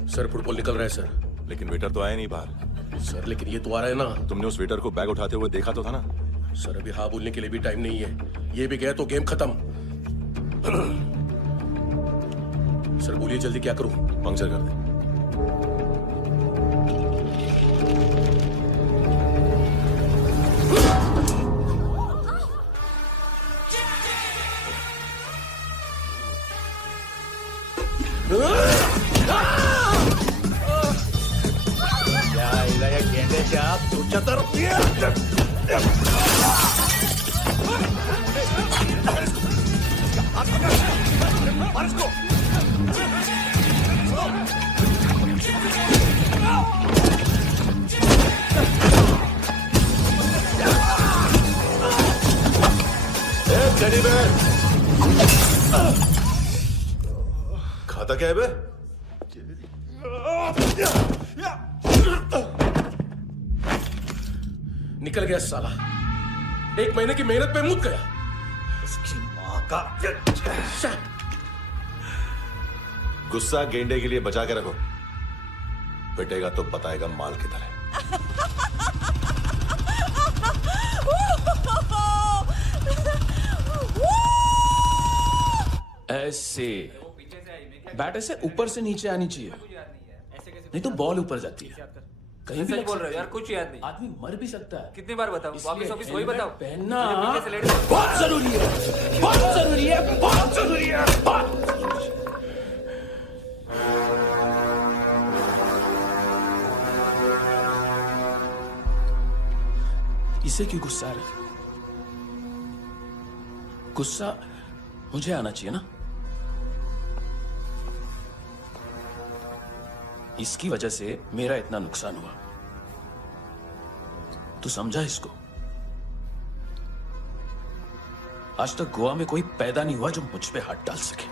सर फुटबॉल निकल रहा है सर। लेकिन वेटर तो आया नहीं बाहर। सर लेकिन ये तो आ रहा है ना। तुमने उस वेटर को बैग उठाते हुए देखा तो था ना? सर अभी हाँ बोलने के लिए भी टाइम नहीं है। ये भी गया तो गेम खत्म। सर बोलिए जल्दी क्या करूं? पंक्चर कर दे। गेंदे से आप तू चतर। खाता क्या है बे? निकल गया साला। 1 महीने की मेहनत पे मुक गया। इसकी माँ का। गुस्सा गेंडे के लिए बचा के रखो, पिटेगा तो बताएगा माल किधर है। ऐसे बैट ऐसे ऊपर से नीचे आनी चाहिए, नहीं तो बॉल ऊपर जाती है। कहीं भी सच बोल रहे हो यार, कुछ याद नहीं। आदमी मर भी सकता है। कितनी बार बताओ? वापिस वापिस वही बताओ। पहनना पीछे से लेट- बहुत जरूरी है, बहुत जरूरी है, बहुत जरूरी है, बहुत। इसे क्यों गुस्सा आ रहा है? गुस्सा मुझे आना चाहिए ना। इसकी वजह से मेरा इतना नुकसान हुआ। तू समझा इसको? आज तक गोवा में कोई पैदा नहीं हुआ जो मुझ पे हाथ डाल सके।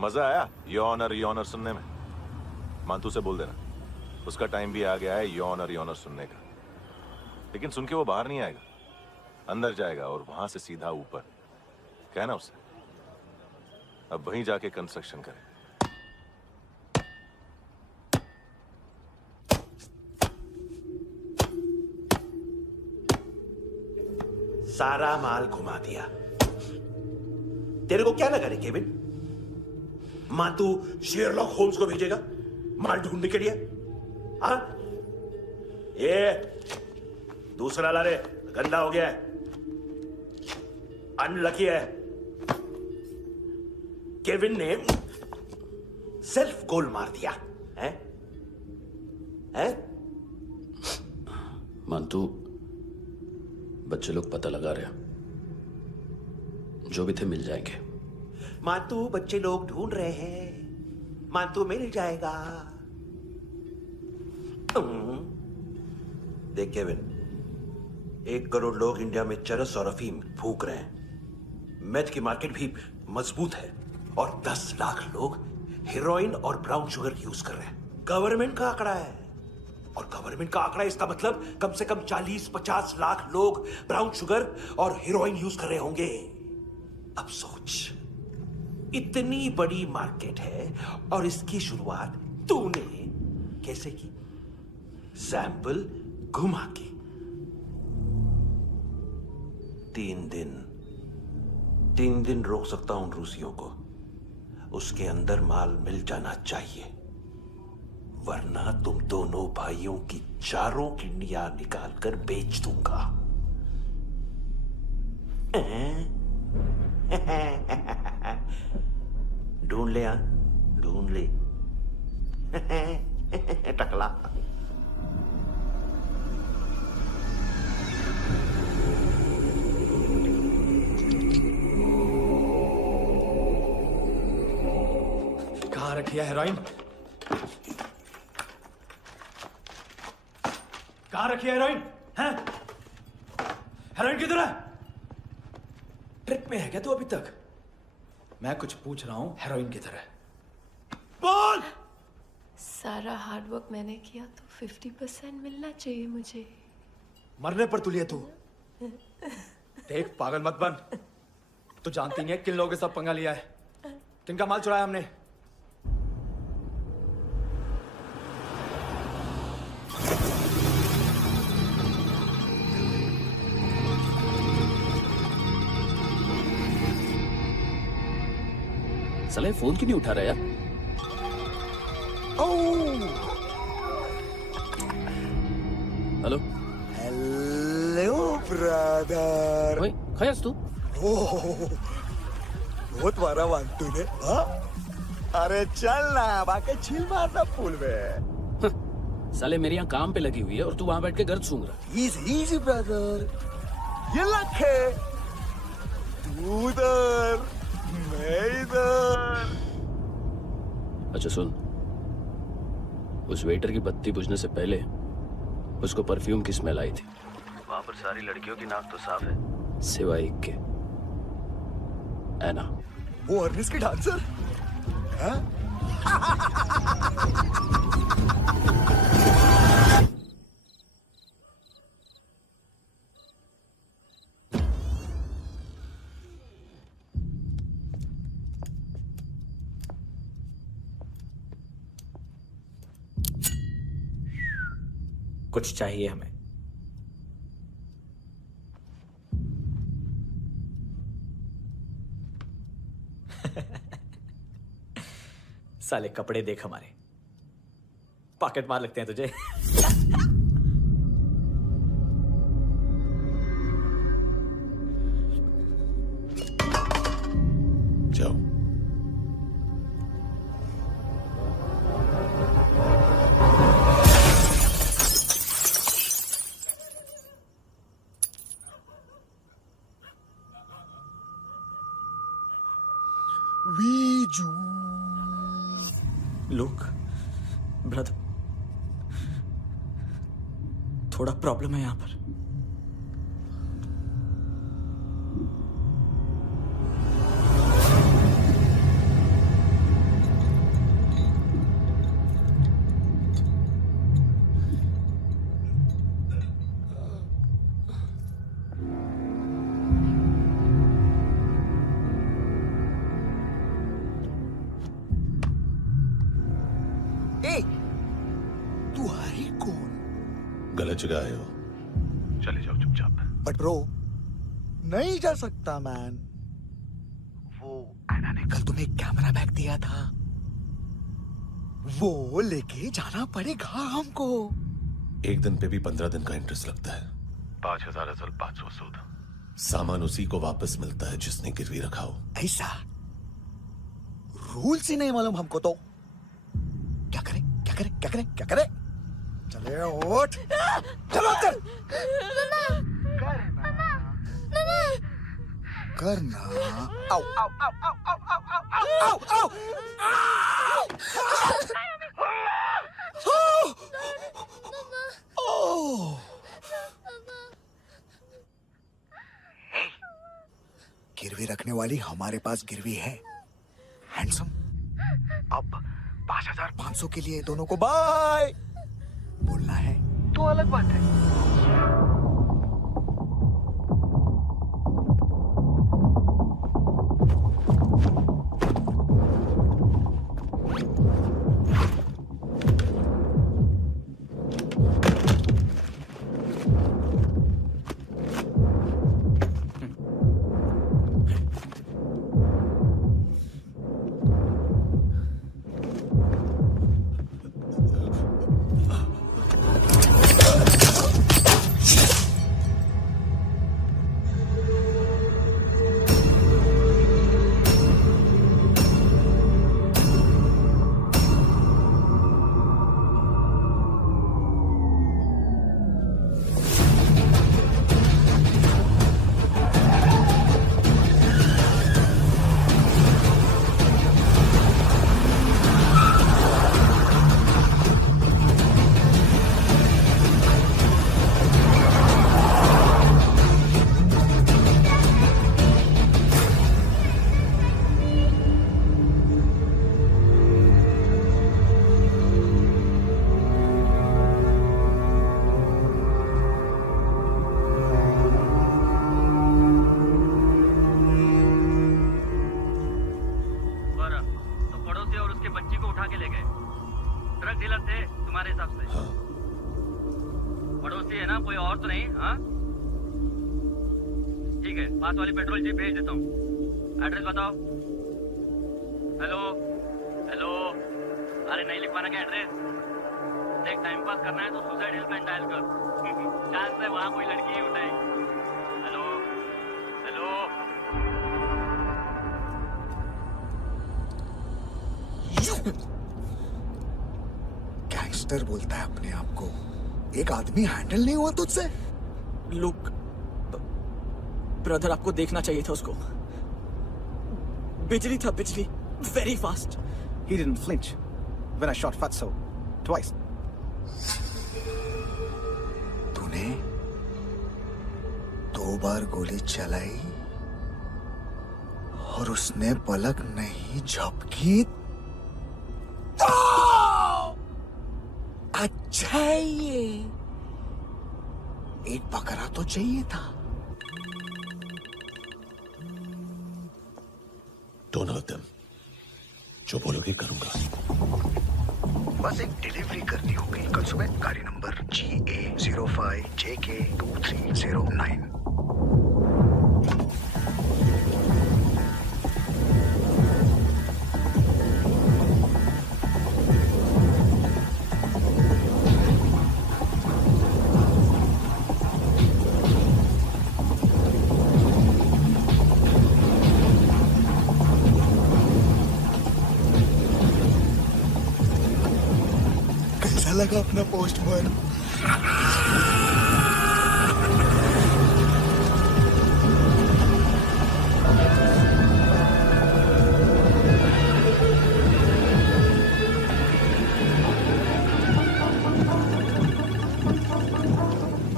मजा आया योनर सुनने में? मांतू से बोल देना उसका टाइम भी आ गया है योनर सुनने का। लेकिन सुन के वो बाहर नहीं आएगा, अंदर जाएगा और वहां से सीधा ऊपर। कहना उससे अब वहीं जाके कंस्ट्रक्शन करे। सारा माल घुमा दिया। तेरे को क्या लगा रे केविन? मातू शेरलॉक होम्स को भेजेगा माल ढूंढने के लिए? हाँ? ये दूसरा ला रे, गंदा हो गया है, अनलकी है। केविन ने सेल्फ गोल मार दिया है। है? मानतू, बच्चे लोग पता लगा रहे हैं, जो भी थे मिल जाएंगे। मानतू, बच्चे लोग ढूंढ रहे हैं, मानतू मिल जाएगा। देख केविन, 1 करोड़ लोग इंडिया में चरस और अफीम फूक रहे हैं। मेथ की मार्केट भी मजबूत है और 10 लाख लोग हेरोइन और ब्राउन शुगर यूज कर रहे हैं। गवर्नमेंट का आंकड़ा है, और गवर्नमेंट का आंकड़ा, इसका मतलब कम से कम 40-50 लाख लोग ब्राउन शुगर और हेरोइन यूज कर रहे होंगे। अब सोच, इतनी बड़ी मार्केट है और इसकी शुरुआत तूने कैसे की? सैंपल घुमा के। 3 दिन रोक सकता हूं रूसियों को, उसके अंदर माल मिल जाना चाहिए, वरना तुम दोनों भाइयों की 4 किडनियां निकाल कर बेच दूंगा। ढूंढ ले, ढूंढ ले टकला। कहाँ रखी है हेरोइन? कहाँ रखी है हेरोइन? हैं? हेरोइन किधर है? ट्रिप में है क्या तू अभी तक? मैं कुछ पूछ रहा हूं, हेरोइन किधर है? बोल! सारा हार्ड वर्क मैंने किया तो 50% मिलना चाहिए मुझे। मरने पर तुलिए तू। देख, पागल मत बन। तू जानती नहीं है किन लोगों के साथ पंगा लिया है, किनका माल चुराया हमने। साले फोन क्यों नहीं उठा रहा यार? Hello hello brother. ओए, खयास तू? बहुत मारा मानतू ने, हाँ? अरे चल ना, बाकी चिल मारना पूल में। साले मेरी यहाँ काम पे लगी हुई है और तू वहां बैठ के गर्द सूंघ रहा। इजी ब्रदर, ये लक है। तू उधर, मैं इधर। अच्छा सुन, उस वेटर की बत्ती बुझने से पहले उसको परफ्यूम की स्मेल आई थी। वहां पर सारी लड़कियों की नाक तो साफ है, सिवाय एक के, एना। वो अर्निस की डांसर? हाँ? कुछ चाहिए हमें। साले कपड़े देख हमारे, पॉकेट मार लगते हैं तुझे। जाओ। वीजू। लुक ब्रदर, थोड़ा प्रॉब्लम है यहां पर। तू है कौन? गलत जगह आए हो, चले जाओ चुपचाप। बट ब्रो, नहीं जा सकता मैन। वो एना ने कल तुम्हें कैमरा बैग दिया था, वो लेके जाना पड़ेगा हमको। एक दिन पे भी 15 दिन का इंटरेस्ट लगता है। 5,000 असल 500 सूद। सामान उसी को वापस मिलता है जिसने गिरवी रखा हो। ऐसा रूल्स ही नहीं मालूम हमको तो। क्या करें क्या करें क्या करें क्या करें? चले उठ, चलो चल। करना। आओ आओ आओ आओ आओ आओ आओ आओ। गिरवी रखने वाली हमारे पास गिरवी है। हैंडसम, अब 5,500 के लिए दोनों को बाय बोलना है तो अलग बात है। पास वाली पेट्रोल जीप भेज देता हूँ। एड्रेस बताओ। हेलो हेलो, अरे नहीं लिख पाना क्या एड्रेस? देख टाइम पास करना है तो सुसाइड हेल्पलाइन डायल कर। चांस है वहाँ कोई लड़की ही उठाए। Hello hello. गैंगस्टर बोलता है अपने आप को। एक आदमी हैंडल नहीं हुआ तुझसे? लुक ब्रदर, आपको देखना चाहिए था उसको। बिजली था, बिजली, very fast. He didn't flinch when I shot Fatso twice. तूने 2 बार गोली चलाई और उसने पलक नहीं झपकी। अच्छा है ये। एक बकरा तो चाहिए था। Don't hurt them. जो बोलोगे करूंगा। बस एक डिलीवरी करनी होगी कल सुबह। गाड़ी नंबर GA05JK2309। लगा अपना पोस्टमैन।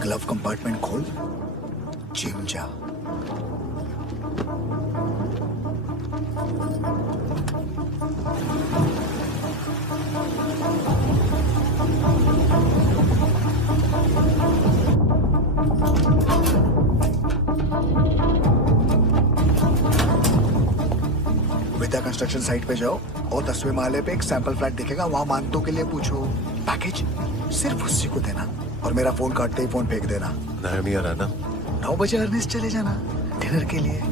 ग्लव कंपार्टमेंट खोल, जिम जा। विद्या कंस्ट्रक्शन साइट पे जाओ और 10वें माले पे एक सैंपल फ्लैट दिखेगा, वहां मानतों के लिए पूछो। पैकेज सिर्फ उसी को देना और मेरा फोन काटते ही फोन फेंक देना। 9 बजे अर्निस चले जाना डिनर के लिए।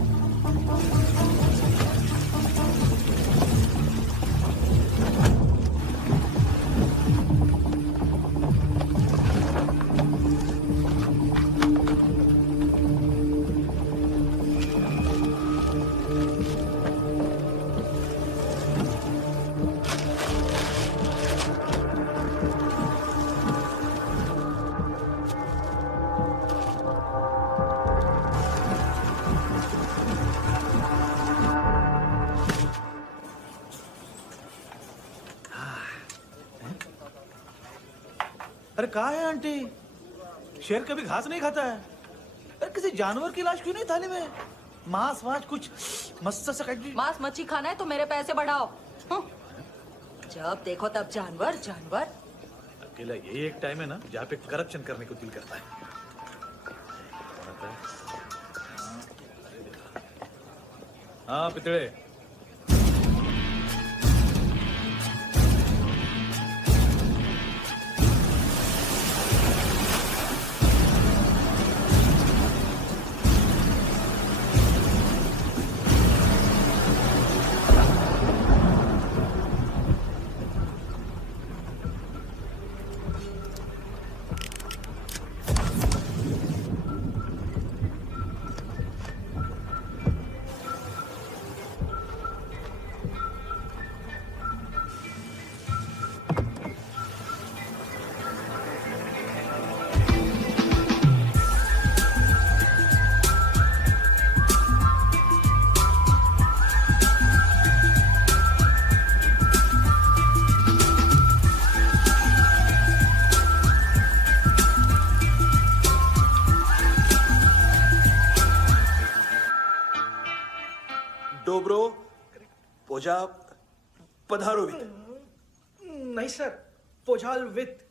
अरे कहा है आंटी? शेर कभी घास नहीं खाता है। अरे किसी जानवर की लाश क्यों नहीं थाली में? मांस वास कुछ मस्त सा मांस मच्छी खाना है तो मेरे पैसे बढ़ाओ। जब देखो तब जानवर जानवर। अकेला यही एक टाइम है ना जहाँ पे करप्शन करने को दिल करता है। हाँ पितड़े। डोब्रो पोजा पधारोवित। नहीं सर, पोझाल विथ।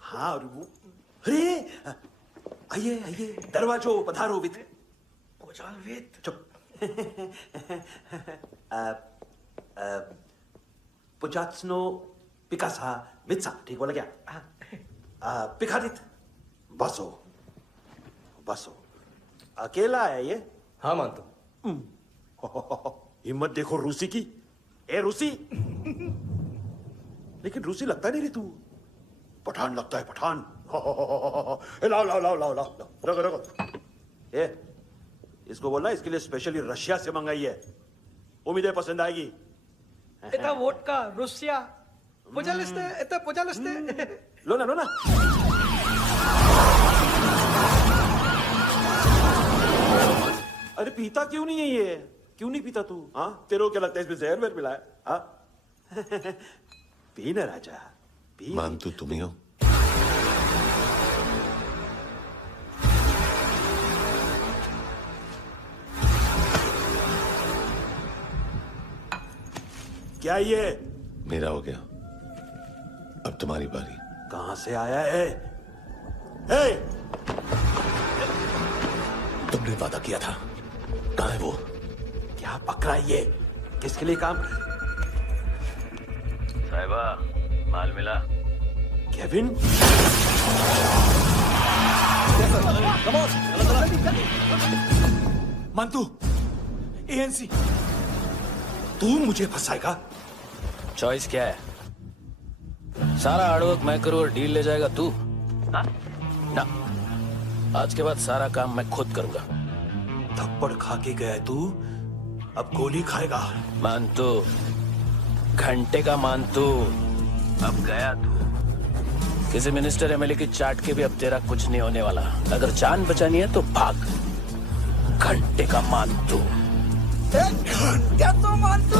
हाँ और वो अरे आइए आइए दरवाजो पधारोवित। पोझाल विथ। चुप। पुजात्सनो पिकासा वित्सा, ठीक बोला क्या? पिकादित बसो बसो। अकेला है ये? हाँ मानता हूं। हिम्मत देखो रूसी की। ए रूसी। लेकिन रूसी लगता नहीं रे तू, पठान लगता है पठान। लाओ लाओ लाओ लाओ लाओ रखो रखो। ए इसको बोलना इसके लिए स्पेशली रशिया से मंगाई है, उम्मीद है पसंद आएगी। इतना वोडका रुसिया पोझालिस्ते इतना पोझालिस्ते। लो ना लो ना। अरे पीता क्यों नहीं है ये? क्यों नहीं पीता तू? हाँ तेरे को क्या लगता है इसमें जहर वहर मिला है? हाँ पी ना राजा पी। मानतू तुम ही हो? क्या ये? मेरा हो गया, अब तुम्हारी बारी। कहां से आया है? हे! तुमने वादा किया था, कहां है वो? क्या पकड़ा ये? किसके लिए काम? साहिबा माल मिला? केविन? मंतू एएनसी। तू मुझे फंसाएगा? चॉइस क्या है? सारा हार्डवर्क मैं करूं और डील ले जाएगा तू? ना, आज के बाद सारा काम मैं खुद करूंगा। थप्पड़ खा के गया तू, अब गोली खाएगा। मानतू, घंटे का मानतू, अब गया तू। किसी मिनिस्टर एमएलए की चाट के भी अब तेरा कुछ नहीं होने वाला। अगर जान बचानी है तो भाग। घंटे का मानतू। क्या तो मानतू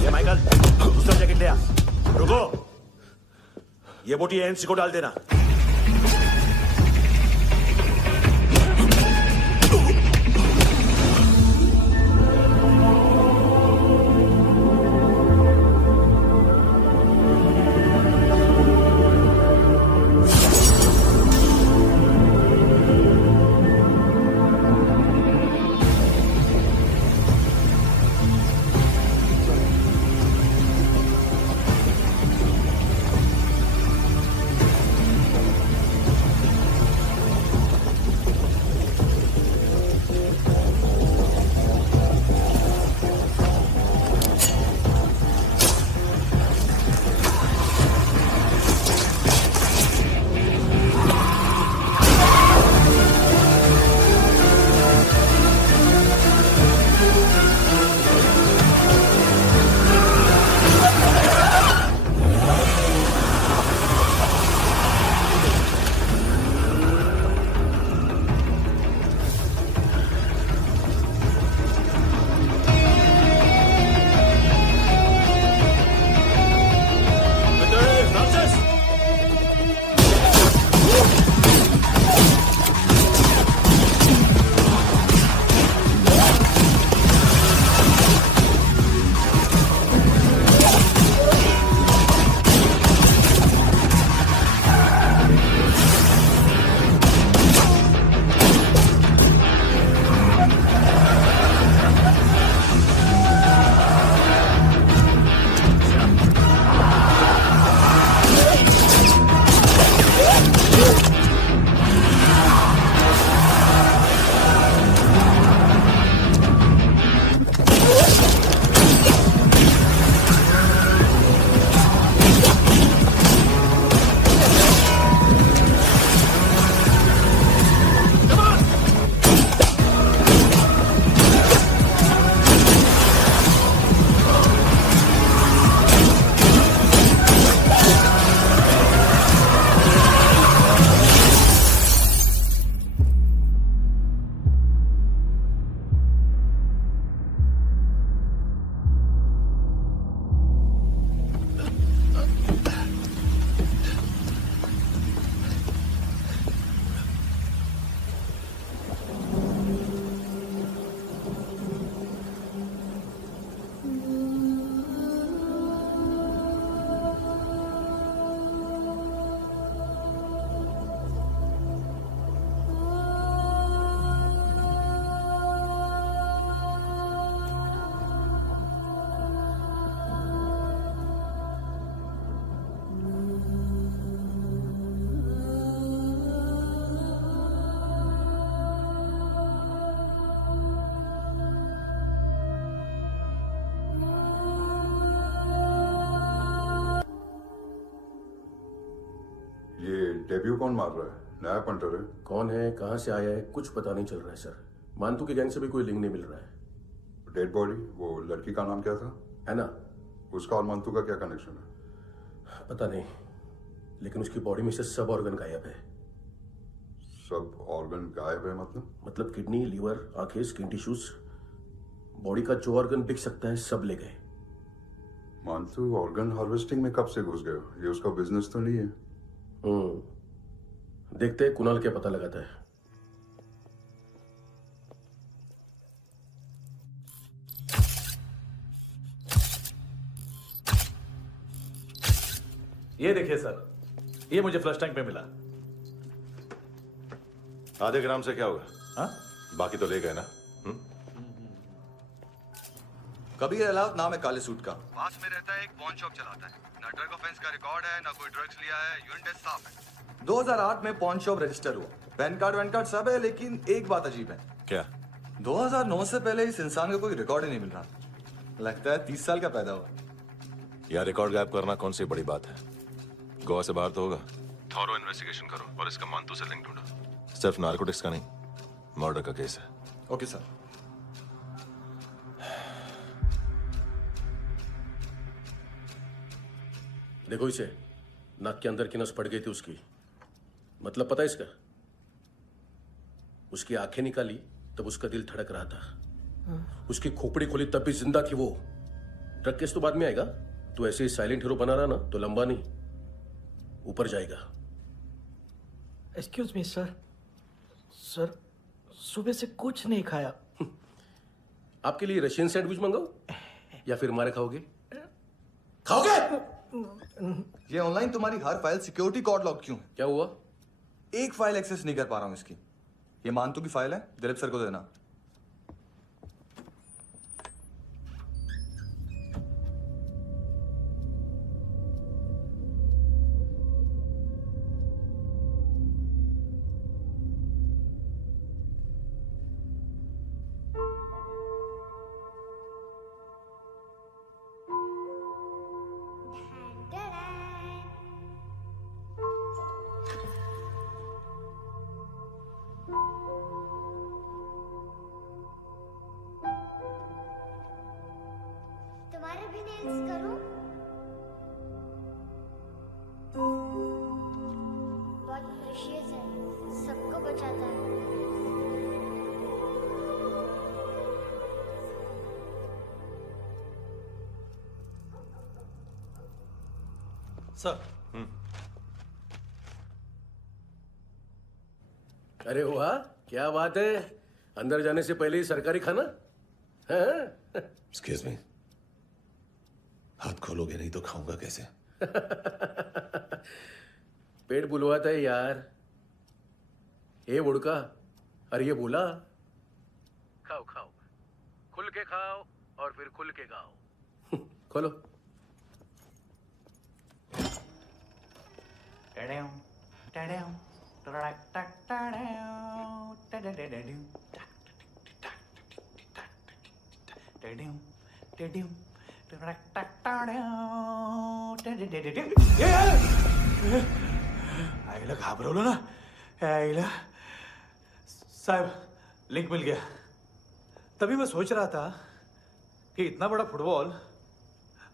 ये माइकल दूसरा जैकेट ले आ। रुको, ये बोटी एएनसी को डाल देना। डेब्यू कौन मार रहा है? नया पंटर है। कौन है, कहाँ से आया है, कुछ पता नहीं चल रहा है सर। मानतू की गैंग से भी कोई लिंक नहीं मिल रहा है। डेड बॉडी, वो लड़की का नाम क्या था? एना। उसका और मानतू का क्या कनेक्शन है? पता नहीं, लेकिन उसकी बॉडी में से सब ऑर्गन गायब है। सब ऑर्गन गायब है मतलब किडनी, लीवर, आंखें, स्किन टिश्यूज, बॉडी का जो ऑर्गन बिक सकता है सब ले गए। मानतू ऑर्गन हार्वेस्टिंग में कब से घुस गए? ये उसका बिजनेस तो नहीं है? देखते हैं कुणाल क्या पता लगाता है। ये देखिए सर, ये मुझे फ्लश टैंक में मिला। आधे ग्राम से क्या होगा? हाँ? बाकी तो ले गए ना? कबीर अलाउत नाम है काले सूट का, पास में रहता है, एक पॉन शॉप चलाता है। ना ड्रग ऑफेंस का रिकॉर्ड है, ना कोई ड्रग्स लिया है, यूरिन टेस्ट साफ है। 2008 में पॉन शॉप रजिस्टर हुआ, पैन कार्ड वैन कार्ड सब है, लेकिन एक बात अजीब है। क्या? 2009 से पहले इस इंसान का कोई रिकॉर्ड ही नहीं मिल रहा। लगता है 30 साल का पैदा हुआ। यार रिकॉर्ड गायब करना कौन सी बड़ी बात है? गोवा से बाहर तो होगा। थॉरो इन्वेस्टिगेशन करो और इसका मानतू से लिंक ढूंढो। सिर्फ नार्कोटिक्स का नहीं, मर्डर का केस है। Okay sir. देखो इसे, नाक के अंदर की नस पड़ गई थी उसकी। मतलब पता है इसका? उसकी आंखें निकाली तब उसका दिल धड़क रहा था। उसकी खोपड़ी खोली तब भी जिंदा थी वो। ड्रग केस तो बाद में आएगा। तो ऐसे ही साइलेंट हीरो बना रहा ना तो लंबा नहीं, ऊपर जाएगा। एक्सक्यूज मी सर, सर सुबह से कुछ नहीं खाया। आपके लिए रशियन सैंडविच मंगाओ या फिर हमारे खाओगे? खाओगे? ये ऑनलाइन तुम्हारी हर फाइल सिक्योरिटी कोड लॉक क्यों है? क्या हुआ? एक फाइल एक्सेस नहीं कर पा रहा हूं इसकी। ये मानतू की फाइल है, दिलीप सर को देना। तुम्हारे भी नेल्स करूं? बहुत प्रेशियस है, सबको बचाता है। सर। अरे वाह, क्या बात है। अंदर जाने से पहले ही सरकारी खाना। एक्सक्यूज मी, हाथ खोलोगे नहीं तो खाऊंगा कैसे? पेट बुलवाता है यार। ए बुड़का, अरे ये बोला। खाओ खाओ, खुल के खाओ और फिर खुल के गाओ। खोलो। आईला घाबरवलं ना। आईला साहब, लिंक मिल गया। तभी मैं सोच रहा था कि इतना बड़ा फुटबॉल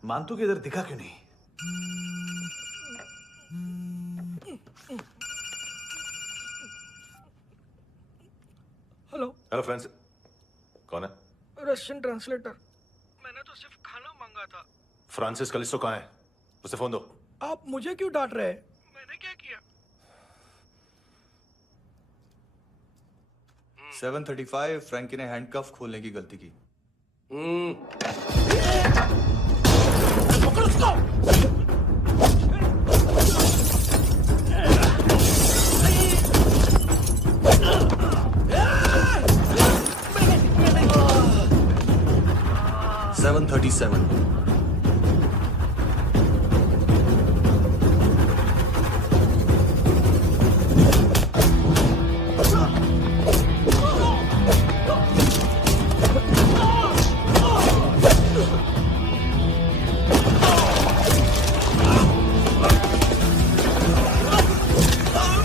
मानतू के इधर दिखा क्यों नहीं। हेलो फ्रेंड्स, कौन है? Russian translator. मैंने तो सिर्फ खाना मांगा था। फ्रांसिस कलिस्टो कहाँ है? उसे फोन दो। आप मुझे क्यों डांट रहे हैं? मैंने क्या किया? 735 फ्रैंकी ने हैंडकफ खोलने की गलती की। पकड़ उसको! 737 Ah!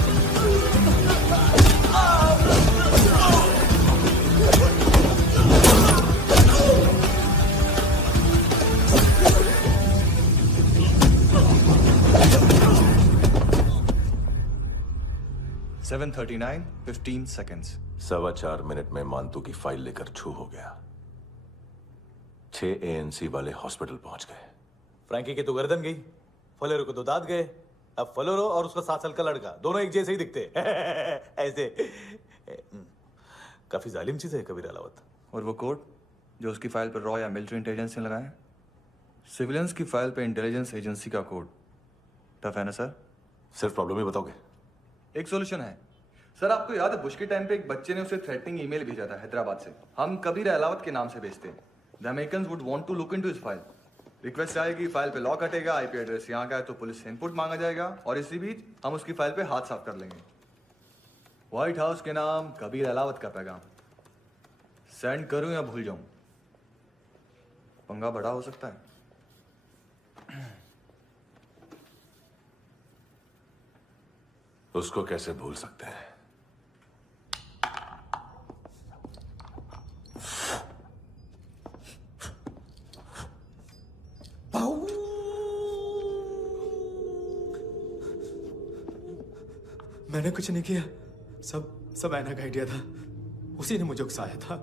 7:39 15 seconds. 4.25 मिनट में मानतू की फाइल लेकर छू हो गया। 6 ANC वाले हॉस्पिटल पहुंच गए। फ्रैंकी की तो गर्दन गई, फलेरो को तो दांत गए। अब फलेरो और उसका 7 साल का लड़का दोनों एक जैसे ही दिखते ऐसे। काफी जालिम चीज है कबीर अलावत। और वो कोड जो उसकी फाइल पर रॉ या मिलिट्री इंटेलिजेंस ने लगाया, सिविलियंस की फाइल पे इंटेलिजेंस एजेंसी का कोड। टफ है ना सर? सिर्फ प्रॉब्लम ही बताओगे? एक सॉल्यूशन है सर। आपको याद है बुश के टाइम पे एक बच्चे ने उसे थ्रेटनिंग ईमेल भेजा था हैदराबाद से। हम कबीर अलावत के नाम से भेजते हैं। The Americans would want to look into his file. Request आएगी, फाइल पे लॉक हटेगा, आईपी एड्रेस यहाँ का है तो पुलिस से इनपुट मांगा जाएगा और इसी बीच हम उसकी फाइल पे हाथ साफ कर लेंगे। व्हाइट हाउस के नाम कबीर अलावत का पैगाम। सेंड करूं या भूल जाऊं? पंगा बड़ा हो सकता है। उसको कैसे भूल सकते हैं? मैंने कुछ नहीं किया, सब ऐना का आइडिया था। उसी ने मुझे उकसाया था।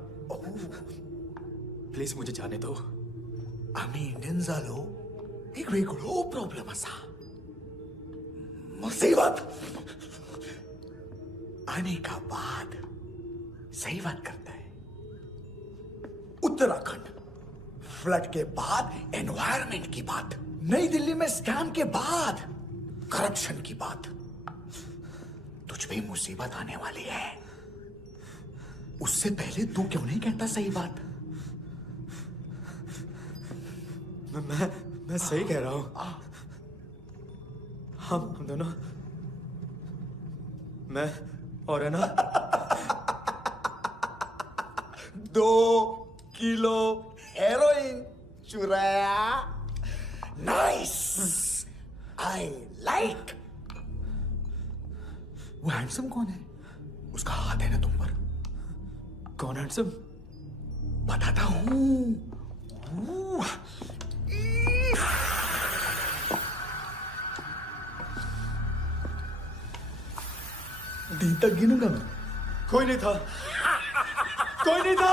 प्लीज मुझे जाने दो। आम्ही इंडियन झालो एक वेगळो प्रॉब्लेम असा, मुसीबत आने का बाद। सही बात करता है। उत्तराखंड फ्लड के बाद एनवायरनमेंट की बात, नई दिल्ली में स्कैम के बाद करप्शन की बात। तुझ पे मुसीबत आने वाली है, उससे पहले तू क्यों नहीं कहता सही बात? मैं सही कह रहा हूं। हम दोनों, मैं और है ना 2 किलो हेरोइन चुराया। Nice, I like. वो हैंडसम कौन है? उसका हाथ है ना तुम पर? कौन हैंडसम? बताता हूं। दिन तक गिनूंगा मैं। कोई नहीं था, कोई नहीं था।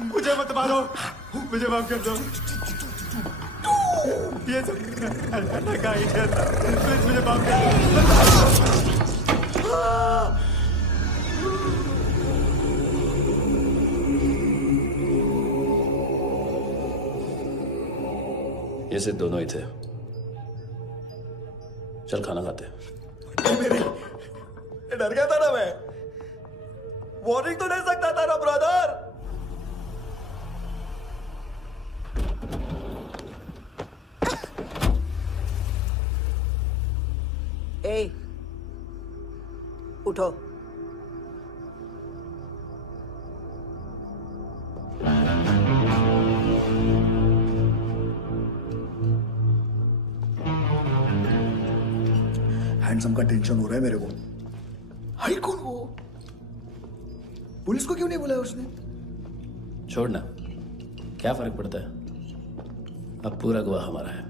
मुझे मत मारो, मुझे माफ कर दो। ये सब का आइडिया था। प्लीज मुझे माफ कर दो। ये सिर्फ दोनों ही थे। चल खाना खाते। डर गया था ना मैं। वार्निंग तो दे सकता था ना ब्रदर। ए, उठो। हैंडसम का टेंशन हो रहा है मेरे को। हाई कौन वो? पुलिस को क्यों नहीं बुलाया उसने? छोड़ना, क्या फर्क पड़ता है? अब पूरा गोवा हमारा है।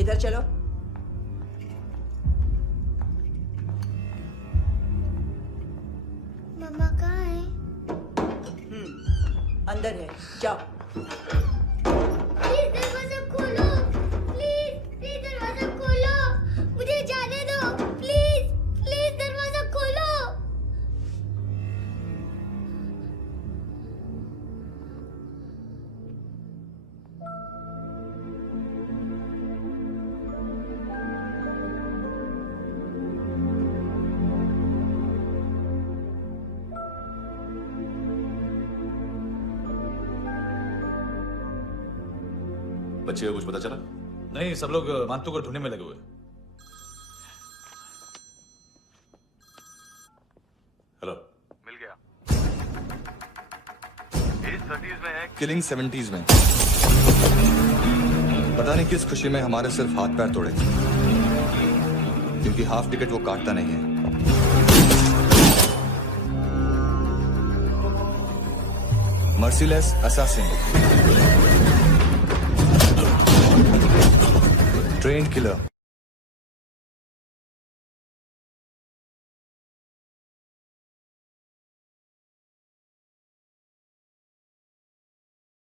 इधर चलो। मम्मा कहाँ है? अंदर है, जाओ। प्लीज दरवाजा खोलो, प्लीज दरवाजा खोलो, मुझे जाने दो, प्लीज दरवाजा खोलो। बच्चे को कुछ पता चला? नहीं, सब लोग मानतू को ढूंढने में लगे हुए। हेलो, मिल गया। एज 30s में है, किलिंग 70s में। पता नहीं किस खुशी में हमारे सिर्फ हाथ पैर तोड़े। क्योंकि हाफ टिकट वो काटता नहीं है। Merciless assassin, trained killer.